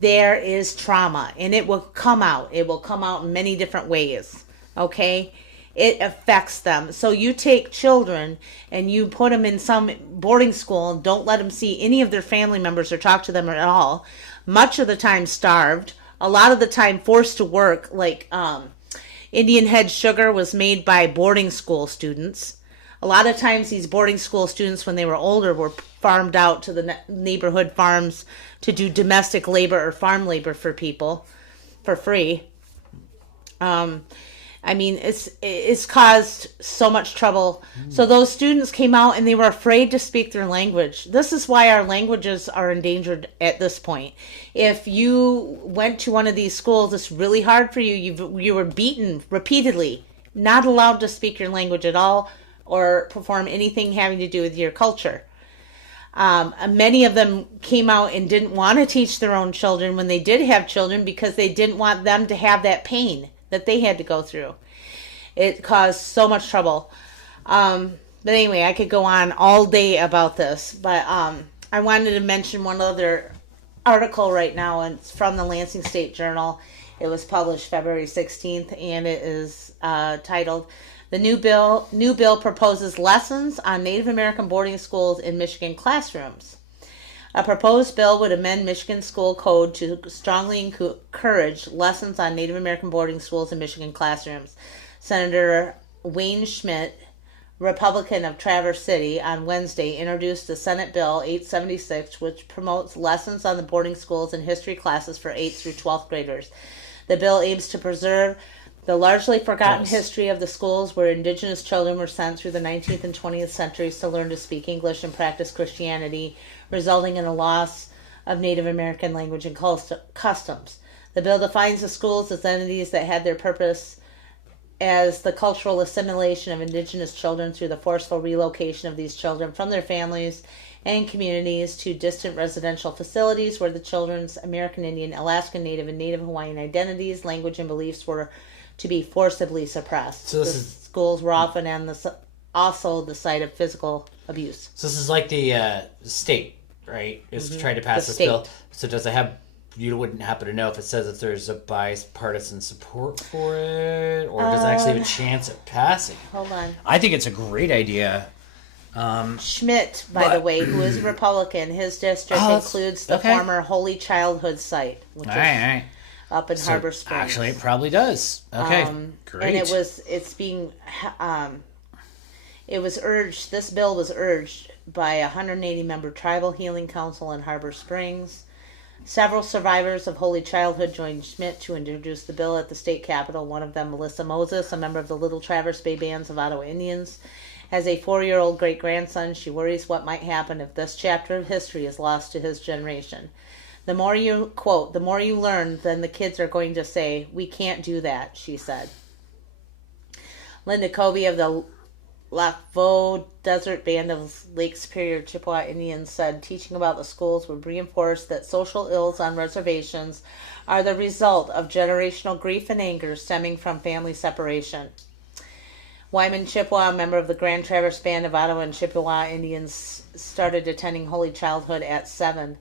there is trauma. And it will come out. It will come out in many different ways. Okay? It affects them. So you take children and you put them in some boarding school and don't let them see any of their family members or talk to them at all. Much of the time starved. A lot of the time forced to work, like Indian Head Sugar was made by boarding school students. A lot of times these boarding school students, when they were older, were farmed out to the neighborhood farms to do domestic labor or farm labor for people for free. I mean, it's caused so much trouble. So those students came out and they were afraid to speak their language. This is why our languages are endangered at this point. If you went to one of these schools, it's really hard for you. You were beaten repeatedly, not allowed to speak your language at all or perform anything having to do with your culture. Many of them came out and didn't want to teach their own children when they did have children because they didn't want them to have that pain that they had to go through. It caused so much trouble. But anyway, I could go on all day about this, but I wanted to mention one other article right now, and it's from the Lansing State Journal. It was published February 16th, and it is titled, "The New Bill Proposes Lessons on Native American Boarding Schools in Michigan Classrooms." A proposed bill would amend Michigan school code to strongly encourage lessons on Native American boarding schools in Michigan classrooms. Senator Wayne Schmidt, Republican of Traverse City, on Wednesday introduced the Senate Bill 876, which promotes lessons on the boarding schools and history classes for 8th through 12th graders. The bill aims to preserve the largely forgotten history of the schools where indigenous children were sent through the 19th and 20th centuries to learn to speak English and practice Christianity, resulting in a loss of Native American language and customs. The bill defines the schools as entities that had their purpose as the cultural assimilation of indigenous children through the forceful relocation of these children from their families and communities to distant residential facilities where the children's American Indian, Alaskan Native, and Native Hawaiian identities, language, and beliefs were to be forcibly suppressed. So schools were often also the site of physical abuse. So this is like the state, right? Is trying to pass this bill. So does it have? You wouldn't happen to know if it says if there's a bipartisan support for it, or does it actually have a chance at passing? Hold on. I think it's a great idea. Schmidt, by the way, who is a Republican, his district includes the former Holy Childhood site, which is up in Harbor Springs. Actually, it probably does. Okay, great. And it was urged. This bill was urged by a 180-member tribal healing council in Harbor Springs. Several survivors of Holy Childhood joined Schmidt to introduce the bill at the state capitol. One of them, Melissa Moses, a member of the Little Traverse Bay Bands of Ottawa Indians, has a 4-year-old great-grandson. She worries what might happen if this chapter of history is lost to his generation. The more you, quote, the more you learn, then the kids are going to say, we can't do that, she said. Linda Kobe of the Lac Vaux Desert Band of Lake Superior Chippewa Indians said teaching about the schools would reinforce that social ills on reservations are the result of generational grief and anger stemming from family separation. Wyman Chippewa, a member of the Grand Traverse Band of Ottawa and Chippewa Indians, started attending Holy Childhood at 7.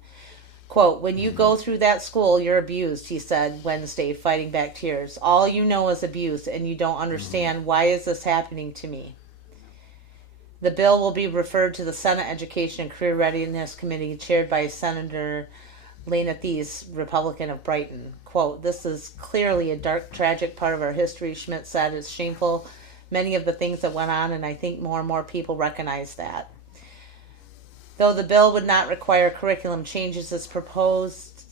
Quote, when you go through that school, you're abused, he said Wednesday, fighting back tears. All you know is abuse, and you don't understand why is this happening to me. The bill will be referred to the Senate Education and Career Readiness Committee, chaired by Senator Lena Thies, Republican of Brighton. Quote, this is clearly a dark, tragic part of our history, Schmidt said. It's shameful, many of the things that went on, and I think more and more people recognize that. Though the bill would not require curriculum changes, it proposes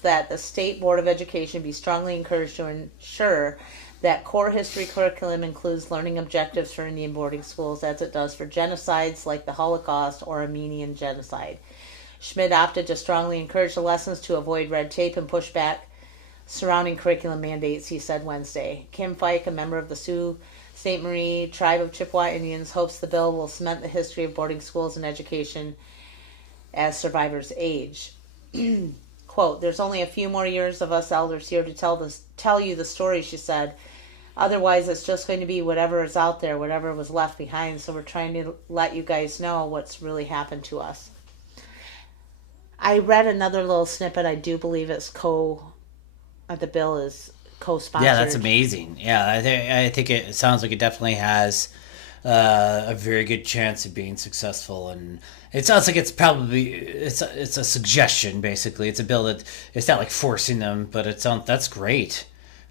that the State Board of Education be strongly encouraged to ensure that core history curriculum includes learning objectives for Indian boarding schools as it does for genocides like the Holocaust or Armenian genocide. Schmidt opted to strongly encourage the lessons to avoid red tape and push back surrounding curriculum mandates, he said Wednesday. Kim Fike, a member of the Sault Ste. Marie tribe of Chippewa Indians, hopes the bill will cement the history of boarding schools and education as survivors age. Quote, there's only a few more years of us elders here to tell you the story, she said. Otherwise, it's just going to be whatever is out there, whatever was left behind. So we're trying to let you guys know what's really happened to us. I read another little snippet. I do believe it's the bill is co-sponsored. Yeah, that's amazing. Yeah, I think it sounds like it definitely has a very good chance of being successful, and it sounds like it's a suggestion. Basically, it's a bill that it's not like forcing them, but that's great.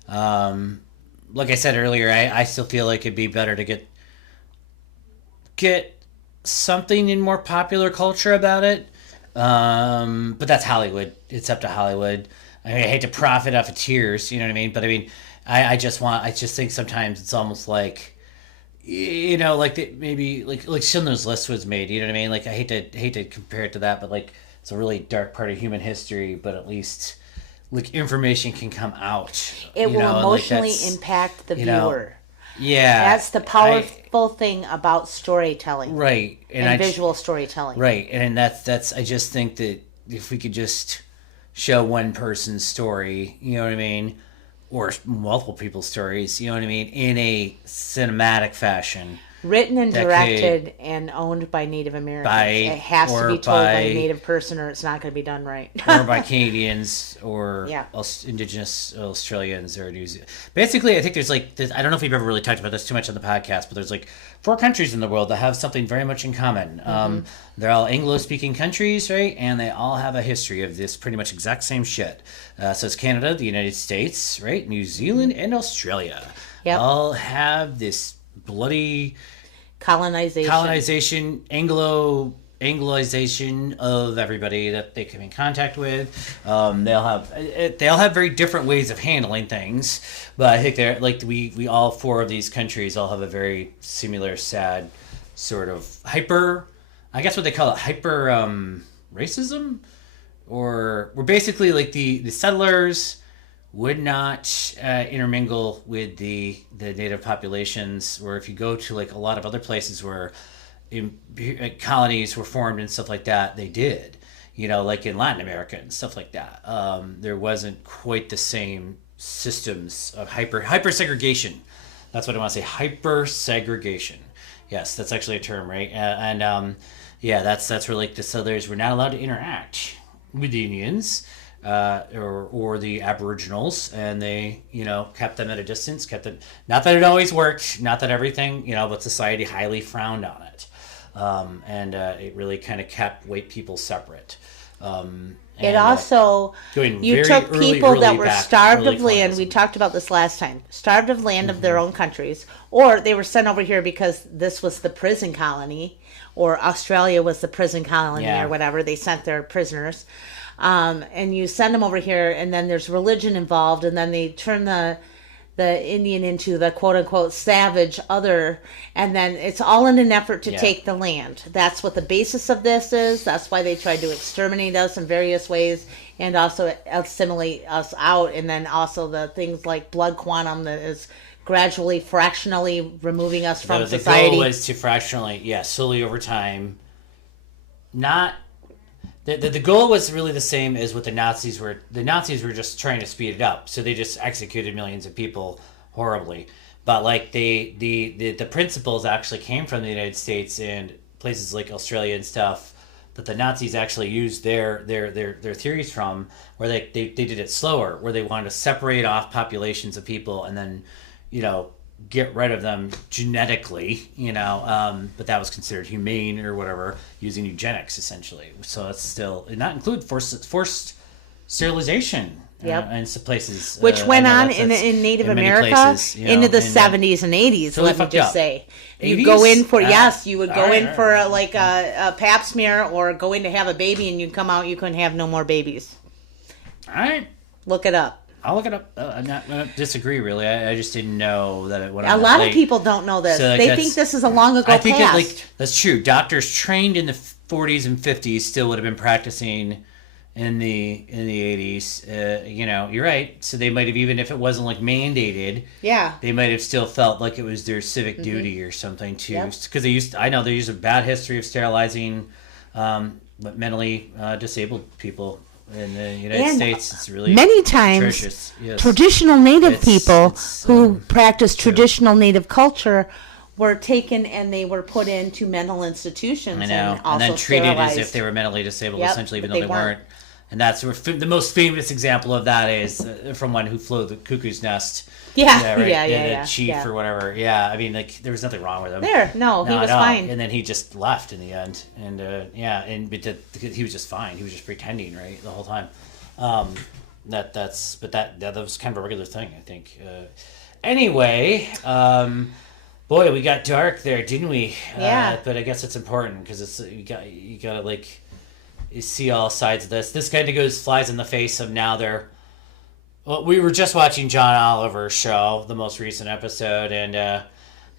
Like I said earlier, I still feel like it'd be better to get something in more popular culture about it. But that's Hollywood. It's up to Hollywood. I mean, I hate to profit off of tears, you know what I mean? But I mean, I just think sometimes it's almost like, like maybe like Schindler's List was made. You know what I mean? Like I hate to compare it to that, but like it's a really dark part of human history. But at least like information can come out. It will and, emotionally like, impact the you know, viewer. Yeah, That's the powerful thing about storytelling, right, and visual storytelling. right, and that's. I just think that if we could just show one person's story, you know what I mean, or multiple people's stories, you know what I mean, in a cinematic fashion. Written and directed and owned by Native Americans. It has to be told by a Native person or it's not going to be done right. Or by Canadians or Yeah. Indigenous Australians or New Zealand. Basically, I think there's like, I don't know if we've ever really talked about this too much on the podcast, but there's like 4 countries in the world that have something very much in common. They're all Anglo-speaking countries, right? And they all have a history of this pretty much exact same shit. So it's Canada, the United States, right? New Zealand, and Australia. Yep. All have this bloody Colonization, Angloization of everybody that they come in contact with. They all have very different ways of handling things, but I think they're like we all 4 of these countries all have a very similar, sad sort of I guess what they call it, hyper racism, or we're basically like the settlers would not intermingle with the native populations, or if you go to like a lot of other places where colonies were formed and stuff like that, they did, like in Latin America and stuff like that. There wasn't quite the same systems of hypersegregation. That's what I want to say, hypersegregation. Yes, that's actually a term, right? That's where like the settlers were not allowed to interact with the Indians. Or the Aboriginals, and they, kept them at a distance, not that it always worked, not that everything, but society highly frowned on it. It really kind of kept white people separate. It also, you took people that were starved of land. We talked about this last time. Starved of land of their own countries, or they were sent over here because this was the prison colony, or Australia was the prison colony, or whatever. They sent their prisoners. And you send them over here, and then there's religion involved, and then they turn the Indian into the quote unquote savage other, and then it's all in an effort to take the land. That's what the basis of this is. That's why they tried to exterminate us in various ways, and also assimilate us out, and then also the things like blood quantum that is gradually, fractionally removing us from society. The goal was to fractionally, slowly over time, not. The goal was really the same as what the Nazis were. The Nazis were just trying to speed it up, so they just executed millions of people horribly. But like the principles actually came from the United States and places like Australia and stuff that the Nazis actually used their theories from, where they did it slower, where they wanted to separate off populations of people and then, get rid of them genetically, but that was considered humane or whatever, using eugenics essentially. So it's still, and not include forced sterilization. In some places, which went on in Native America places, into the 70s and 80s. Totally, let me just say, you go in for you would go in for a pap smear or going to have a baby, and you'd come out, you couldn't have no more babies. All right, look it up. I'll look it up. I don't disagree, really. I just didn't know that it went on. A lot of people don't know this. So, they think this is a long ago past. I think that's true. Doctors trained in the 40s and 50s still would have been practicing in the 80s. You're right. So they might have, even if it wasn't like mandated, they might have still felt like it was their civic duty or something too. Because they used a bad history of sterilizing mentally disabled people. In the United States, it's really many times traditional Native people who practice traditional Native culture were taken and they were put into mental institutions. I know, and then treated as if they were mentally disabled, essentially, even though they weren't. And that's where the most famous example of that is from one who flew the cuckoo's nest. The chief or whatever. Yeah, I mean, like, there was nothing wrong with him. He was fine. And then he just left in the end. And he was just fine. He was just pretending, right, the whole time. That was kind of a regular thing, I think. Anyway, boy, we got dark there, didn't we? Yeah. But I guess it's important because you gotta like, you see all sides of this. This kind of flies in the face of now they're Well, we were just watching John Oliver's show, the most recent episode, and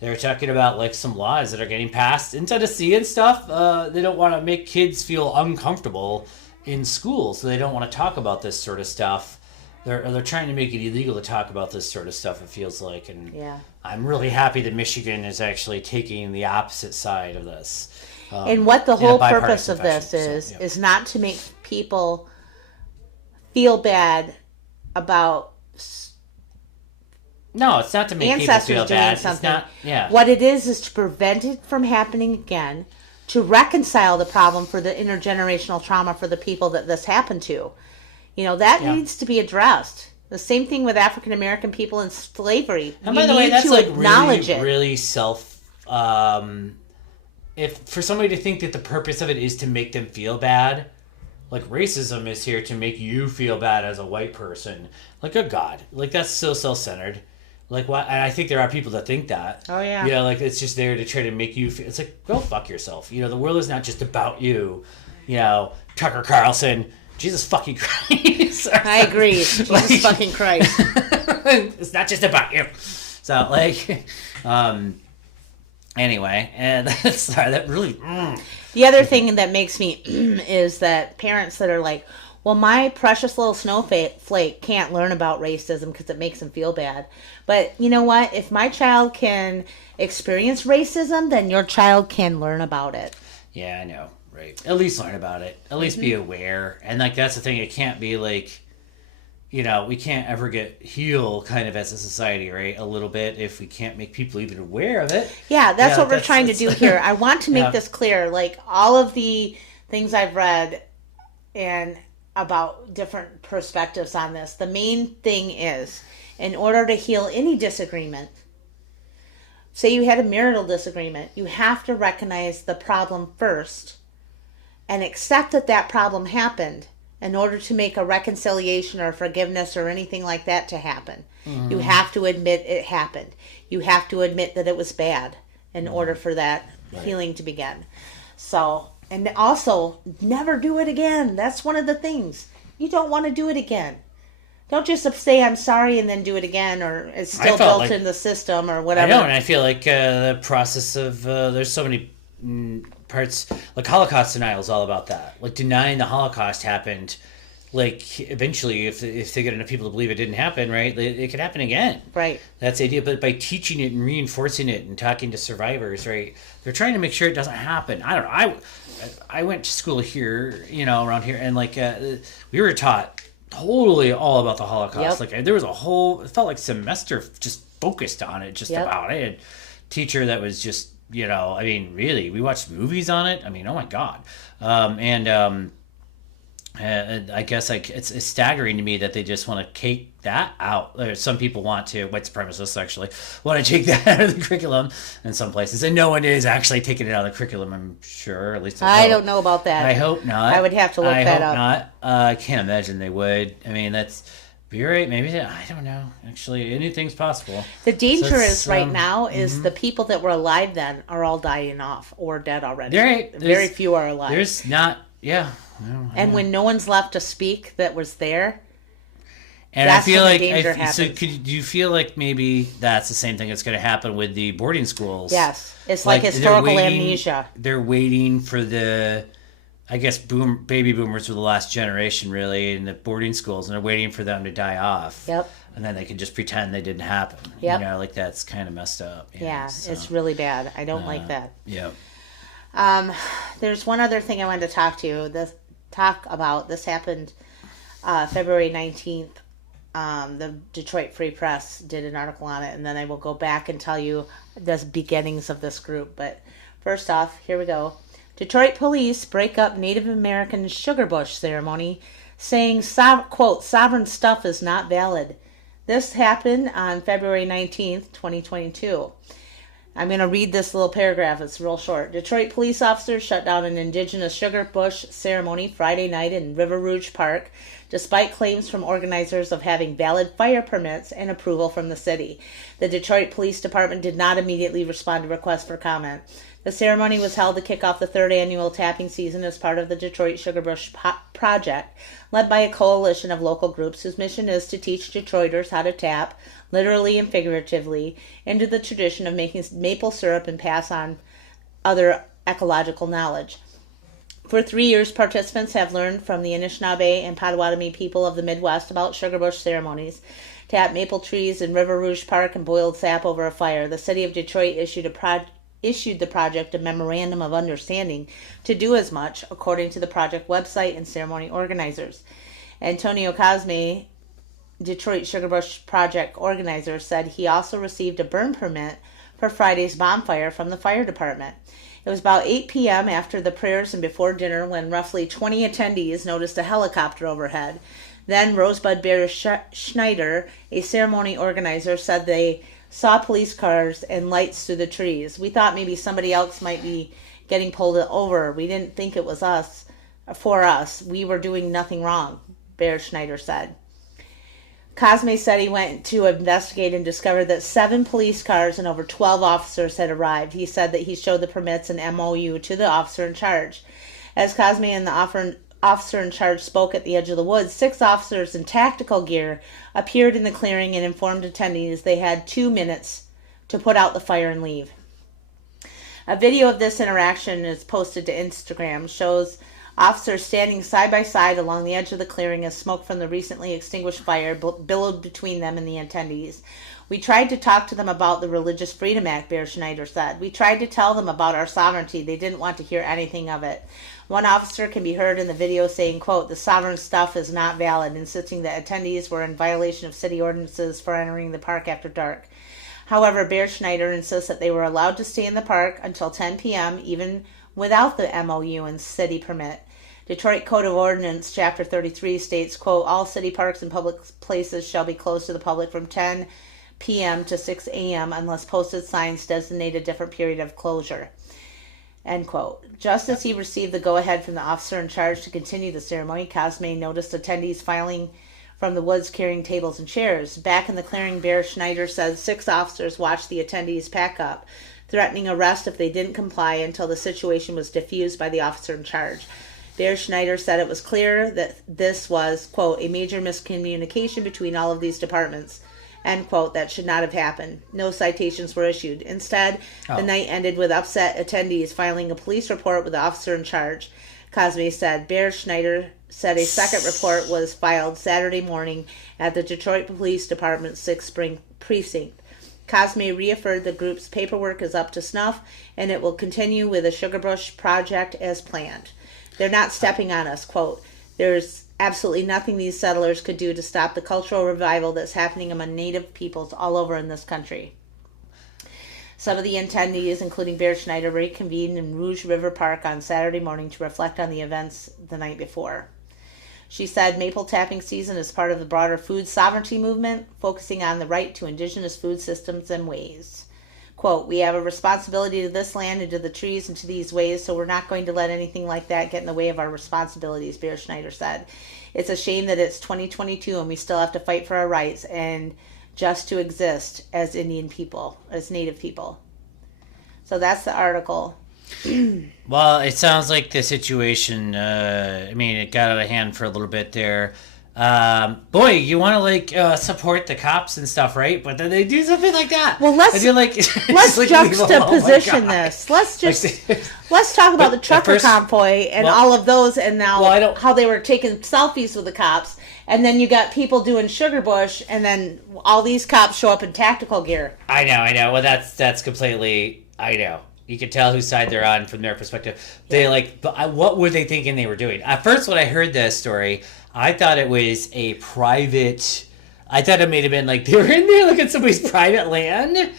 they were talking about like some laws that are getting passed in Tennessee and stuff. They don't want to make kids feel uncomfortable in school, so they don't want to talk about this sort of stuff. They're trying to make it illegal to talk about this sort of stuff. It feels like, and Yeah. I'm really happy that Michigan is actually taking the opposite side of this. And what the in a whole bipartisan purpose of this fashion. is, So, yeah. is not to make people feel bad about No, it's not to make people ancestors feel doing bad. something. It's not. Yeah. What it is to prevent it from happening again, to reconcile the problem for the intergenerational trauma for the people that this happened to. You know, that Yeah. needs to be addressed. The same thing with African American people in slavery. And You by the way, need that's to like acknowledge really, it. really self. If for somebody to think that the purpose of it is to make them feel bad, like racism is here to make you feel bad as a white person. Like, good God, like that's so self-centered. Like, why? And I think there are people that think that. Oh, yeah. You know, like it's just there to try to make you feel. It's like, go fuck yourself. You know, the world is not just about you. You know, Tucker Carlson. Jesus fucking Christ. I agree. Jesus Like- fucking Christ. It's not just about you. So like, anyway, and that's sorry, that really. The other thing that makes me is that parents that are like, well, my precious little snowflake can't learn about racism because it makes them feel bad. But you know what? If my child can experience racism, then your child can learn about it. Yeah, I know. Right. At least learn about it. At least be aware. And like that's the thing. It can't be like, you know, we can't ever heal kind of as a society, right? A little bit if we can't make people even aware of it. Yeah, that's Yeah, what we're trying to do here. I want to make Yeah. this clear. Like all of the things I've read and about different perspectives on this, the main thing is in order to heal any disagreement, say you had a marital disagreement, you have to recognize the problem first and accept that that problem happened in order to make a reconciliation or forgiveness or anything like that to happen. You have to admit it happened. You have to admit that it was bad in order for that healing to begin. So, and also never do it again. That's one of the things. You don't want to do it again. Don't just say I'm sorry and then do it again, or it's still felt built like- in the system or I whatever. know, and I feel like the process of there's so many parts like Holocaust denial is all about that. Like denying the Holocaust happened. Like eventually, if they get enough people to believe it didn't happen, right, it could happen again. Right. That's the idea. But by teaching it and reinforcing it and talking to survivors, right, they're trying to make sure it doesn't happen. I don't know. I went to school here, you know, around here, and like we were taught totally all about the Holocaust. Yep. Like there was a whole, it felt like semester just focused on it, just Yep. about it. And teacher that was just, you know, I mean, really, we watched movies on it. I mean, oh my God. I guess like it's staggering to me that they just want to take that out. Some people want to, white supremacists actually, want to take that out of the curriculum in some places, and no one is actually taking it out of the curriculum. I'm sure, at least I don't know about that. I hope not. I would have to look I that hope up. not. I can't imagine they would. I mean, you're right. Maybe I don't know. Actually, anything's possible. The danger So it's, is right now is the people that were alive then are all dying off or dead already. Right. Very few are alive. There's not. Yeah. Well, And when no one's left to speak that was there, And That's I feel when like the danger so happens. do you feel like maybe that's the same thing that's going to happen with the boarding schools? yes, it's like they're historical waiting- amnesia. They're waiting for I guess baby boomers were the last generation really in the boarding schools, and they're waiting for them to die off. Yep. And then they can just pretend they didn't happen. Yep. You know, like that's kind of messed up. you know, Yeah, so, it's really bad. I don't like that. yeah. There's one other thing I wanted to talk about. This happened February 19th. The Detroit Free Press did an article on it, and then I will go back and tell you the beginnings of this group. But first off, here we go. Detroit police break up Native American sugar bush ceremony, saying, quote, sovereign stuff is not valid. This happened on February 19th, 2022. I'm going to read this little paragraph. It's real short. Detroit police officers shut down an indigenous sugar bush ceremony Friday night in River Rouge Park, despite claims from organizers of having valid fire permits and approval from the city. The Detroit Police Department did not immediately respond to requests for comment. The ceremony was held to kick off the third annual tapping season as part of the Detroit Sugar Bush Project, led by a coalition of local groups whose mission is to teach Detroiters how to tap, literally and figuratively, into the tradition of making maple syrup and pass on other ecological knowledge. For 3 years, participants have learned from the Anishinaabe and Potawatomi people of the Midwest about sugar bush ceremonies, tapped maple trees in River Rouge Park, and boiled sap over a fire. The city of Detroit issued the project a memorandum of understanding to do as much, according to the project website and ceremony organizers. Antonio Cosme, Detroit Sugar Bush Project organizer, said he also received a burn permit for Friday's bonfire from the fire department. It was about 8 p.m. after the prayers and before dinner when roughly 20 attendees noticed a helicopter overhead. Then Rosebud Bear Schneider, a ceremony organizer, said they saw police cars and lights through the trees. We thought maybe somebody else might be getting pulled over. We didn't think it was for us. We were doing nothing wrong, Bear Schneider said. Cosme said he went to investigate and discovered that 7 police cars and over 12 officers had arrived. He said that he showed the permits and MOU to the officer in charge. As Cosme and the officer in charge spoke at the edge of the woods, 6 officers in tactical gear appeared in the clearing and informed attendees they had 2 minutes to put out the fire and leave. A video of this interaction is posted to Instagram, shows officers standing side by side along the edge of the clearing as smoke from the recently extinguished fire billowed between them and the attendees. We tried to talk to them about the Religious Freedom Act, Bear Schneider said. We tried to tell them about our sovereignty. They didn't want to hear anything of it. One officer can be heard in the video saying, quote, "The sovereign stuff is not valid," insisting that attendees were in violation of city ordinances for entering the park after dark. However, Bear Schneider insists that they were allowed to stay in the park until 10 p.m., even without the MOU and city permit. Detroit Code of Ordinance, Chapter 33 states, quote, "All city parks and public places shall be closed to the public from 10 p.m. to 6 a.m. unless posted signs designate a different period of closure," end quote. Just as he received the go-ahead from the officer in charge to continue the ceremony, Cosme noticed attendees filing from the woods carrying tables and chairs. Back in the clearing, Bear Schneider said 6 officers watched the attendees pack up, threatening arrest if they didn't comply until the situation was diffused by the officer in charge. Bear Schneider said it was clear that this was, quote, "a major miscommunication between all of these departments," end quote. That should not have happened. No citations were issued. Instead, the night ended with upset attendees filing a police report with the officer in charge. Cosme said. Bear Schneider said a second report was filed Saturday morning at the Detroit Police Department's 6th Spring Precinct. Cosme reaffirmed the group's paperwork is up to snuff and it will continue with the Sugar Bush Project as planned. They're not stepping on us, quote, "There's absolutely nothing these settlers could do to stop the cultural revival that's happening among Native peoples all over in this country." Some of the attendees, including Bear Schneider, reconvened in Rouge River Park on Saturday morning to reflect on the events the night before. She said maple tapping season is part of the broader food sovereignty movement, focusing on the right to indigenous food systems and ways. Quote, "We have a responsibility to this land and to the trees and to these ways, so we're not going to let anything like that get in the way of our responsibilities," Bear Schneider said. "It's a shame that it's 2022 and we still have to fight for our rights and just to exist as Indian people, as Native people." So that's the article. Well, it sounds like the situation, it got out of hand for a little bit there. Boy, you want to support the cops and stuff, right? But then they do something like that. Well, let's juxtaposition this. Let's talk about the trucker convoy and all of those, and now how they were taking selfies with the cops, and then you got people doing Sugar Bush, and then all these cops show up in tactical gear. I know. Well, that's completely. I know. You can tell whose side they're on from their perspective. What were they thinking they were doing? At first, when I heard this story, I thought it was a private. I thought it may have been like they were in there looking at somebody's private land, and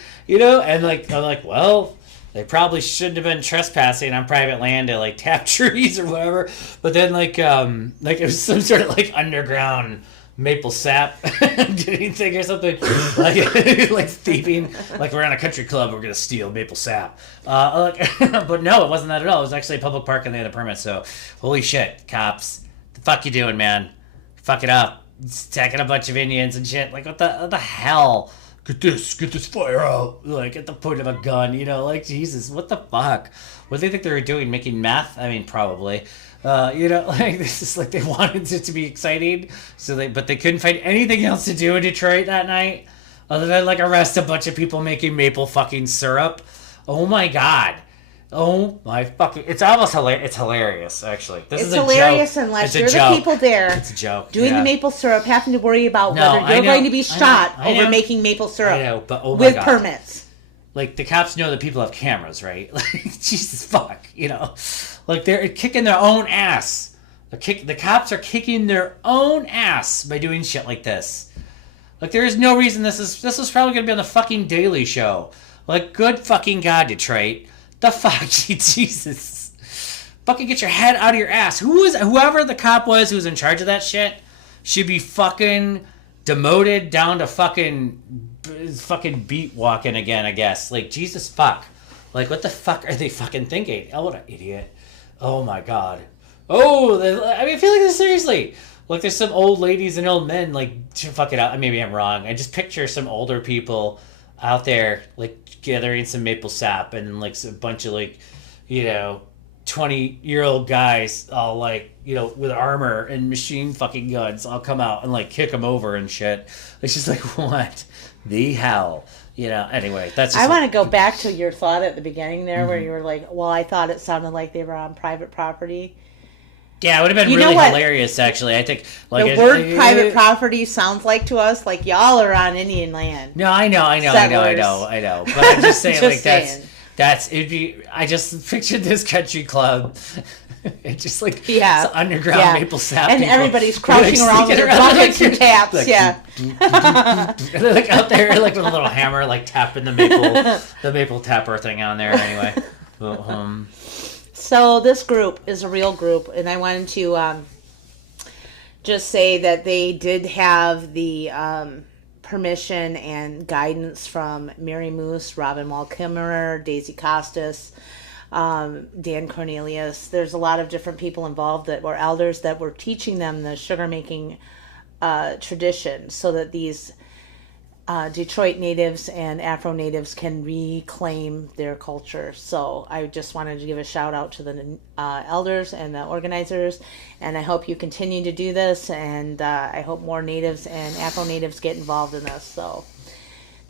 I'm like, well, they probably shouldn't have been trespassing on private land to tap trees or whatever. But then it was some sort of underground maple sap thing or something, like thieving, like we're on a country club, we're gonna steal maple sap. But no, it wasn't that at all. It was actually a public park and they had a permit. So holy shit, cops, the fuck you doing, man? Fuck it up. It's attacking a bunch of Indians and shit. What the hell get this fire out, like at the point of a gun, like Jesus, what the fuck? What do they think they were doing, making meth? I mean, probably. Like this is like they wanted it to be exciting, but they couldn't find anything else to do in Detroit that night other than like arrest a bunch of people making maple fucking syrup. Oh my god. Oh my fucking! It's almost hilarious. It's hilarious, actually. It's hilarious unless you're the people there. It's a joke. Doing the maple syrup, having to worry about whether you're going to be shot over making maple syrup. I know, but oh my god, with permits. Like the cops know that people have cameras, right? Like Jesus fuck, like they're kicking their own ass. The cops are kicking their own ass by doing shit like this. Like there is no reason this was probably gonna be on the fucking Daily Show. Like good fucking god, Detroit. The fuck, Jesus. Fucking get your head out of your ass. Whoever the cop was who was in charge of that shit should be fucking demoted down to fucking beat walking again, I guess. Like, Jesus fuck. Like, what the fuck are they fucking thinking? Oh, what an idiot. Oh my god. Oh, I feel like this seriously. Like, there's some old ladies and old men, like, fuck it out. Maybe I'm wrong. I just picture some older people out there, like, gathering some maple sap and like a bunch of 20-year-old guys all like with armor and machine fucking guns all come out and like kick them over and shit. It's just like, what the hell, anyway, that's just I want to go back to your thought at the beginning there where you were like, well, I thought it sounded like they were on private property. Yeah, it would have been really hilarious, actually. I think the word private property sounds like to us like y'all are on Indian land. No, I know. But I'm just saying, it'd be. I just pictured this country club. It's just like some underground maple sap, and people, everybody's crouching around with their buckets and taps. Like, they're like out there, like with a little hammer, like tapping the maple tapper thing on there. Anyway. So this group is a real group, and I wanted to just say that they did have the permission and guidance from Mary Moose, Robin Wall Kimmerer, Daisy Costas, Dan Cornelius. There's a lot of different people involved that were elders that were teaching them the sugar making tradition so that these Detroit natives and Afro natives can reclaim their culture. So I just wanted to give a shout out to the elders and the organizers, and I hope you continue to do this, and I hope more natives and Afro natives get involved in this. So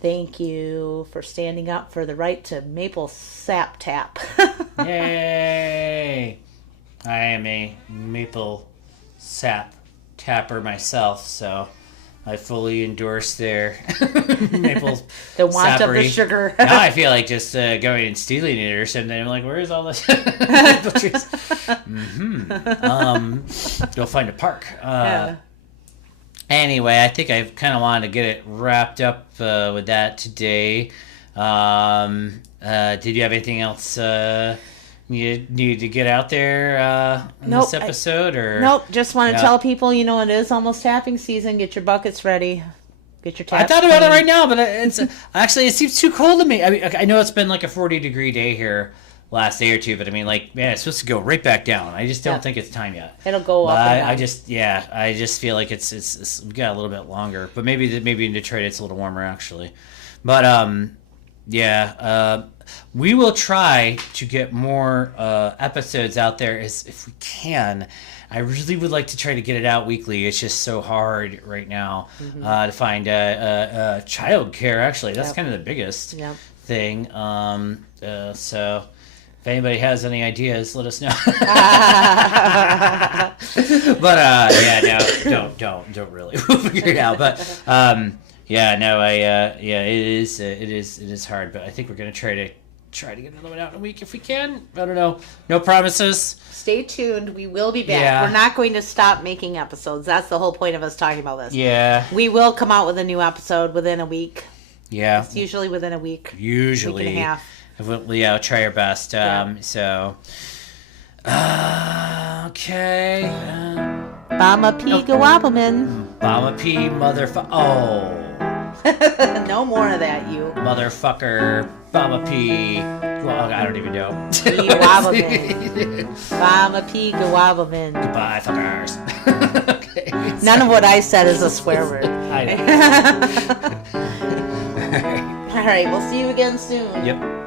thank you for standing up for the right to maple sap tap. Yay! I am a maple sap tapper myself, so I fully endorse their maple the want of the sugar. Now I feel like just going and stealing it or something. I'm like, where's all this maple trees? Go find a park. Anyway, I think I kind of wanted to get it wrapped up with that today. Did you have anything else you need to get out there in this episode? Nope, just want to tell people, it is almost tapping season. Get your buckets ready. Get your taps I thought about it right now, but it's actually, it seems too cold to me. I mean, I know it's been like a 40-degree day here last day or two, but I mean, like, man, it's supposed to go right back down. I just don't think it's time yet. It'll go up. I just feel like it's we got a little bit longer, but maybe in Detroit it's a little warmer actually. But we will try to get more episodes out there if we can. I really would like to try to get it out weekly. It's just so hard right now to find child care. Actually, that's kind of the biggest thing. So if anybody has any ideas, let us know. But don't really. We'll figure it out. But it is hard. But I think we're gonna try to get another one out in a week if we can. I don't know. No promises. Stay tuned. We will be back. Yeah. We're not going to stop making episodes. That's the whole point of us talking about this. Yeah. We will come out with a new episode within a week. Yeah. It's usually within a week. Usually. Week and a half. We'll try our best. Okay. Bama P. Gawabaman. Bama P. Motherfucker. Oh. No more of that, you. Motherfucker. Bama P. Well, I don't even know. Bama P. Gawabaman. Goodbye, fuckers. Okay. None of what I said is a swear word. I know. right, we'll see you again soon. Yep.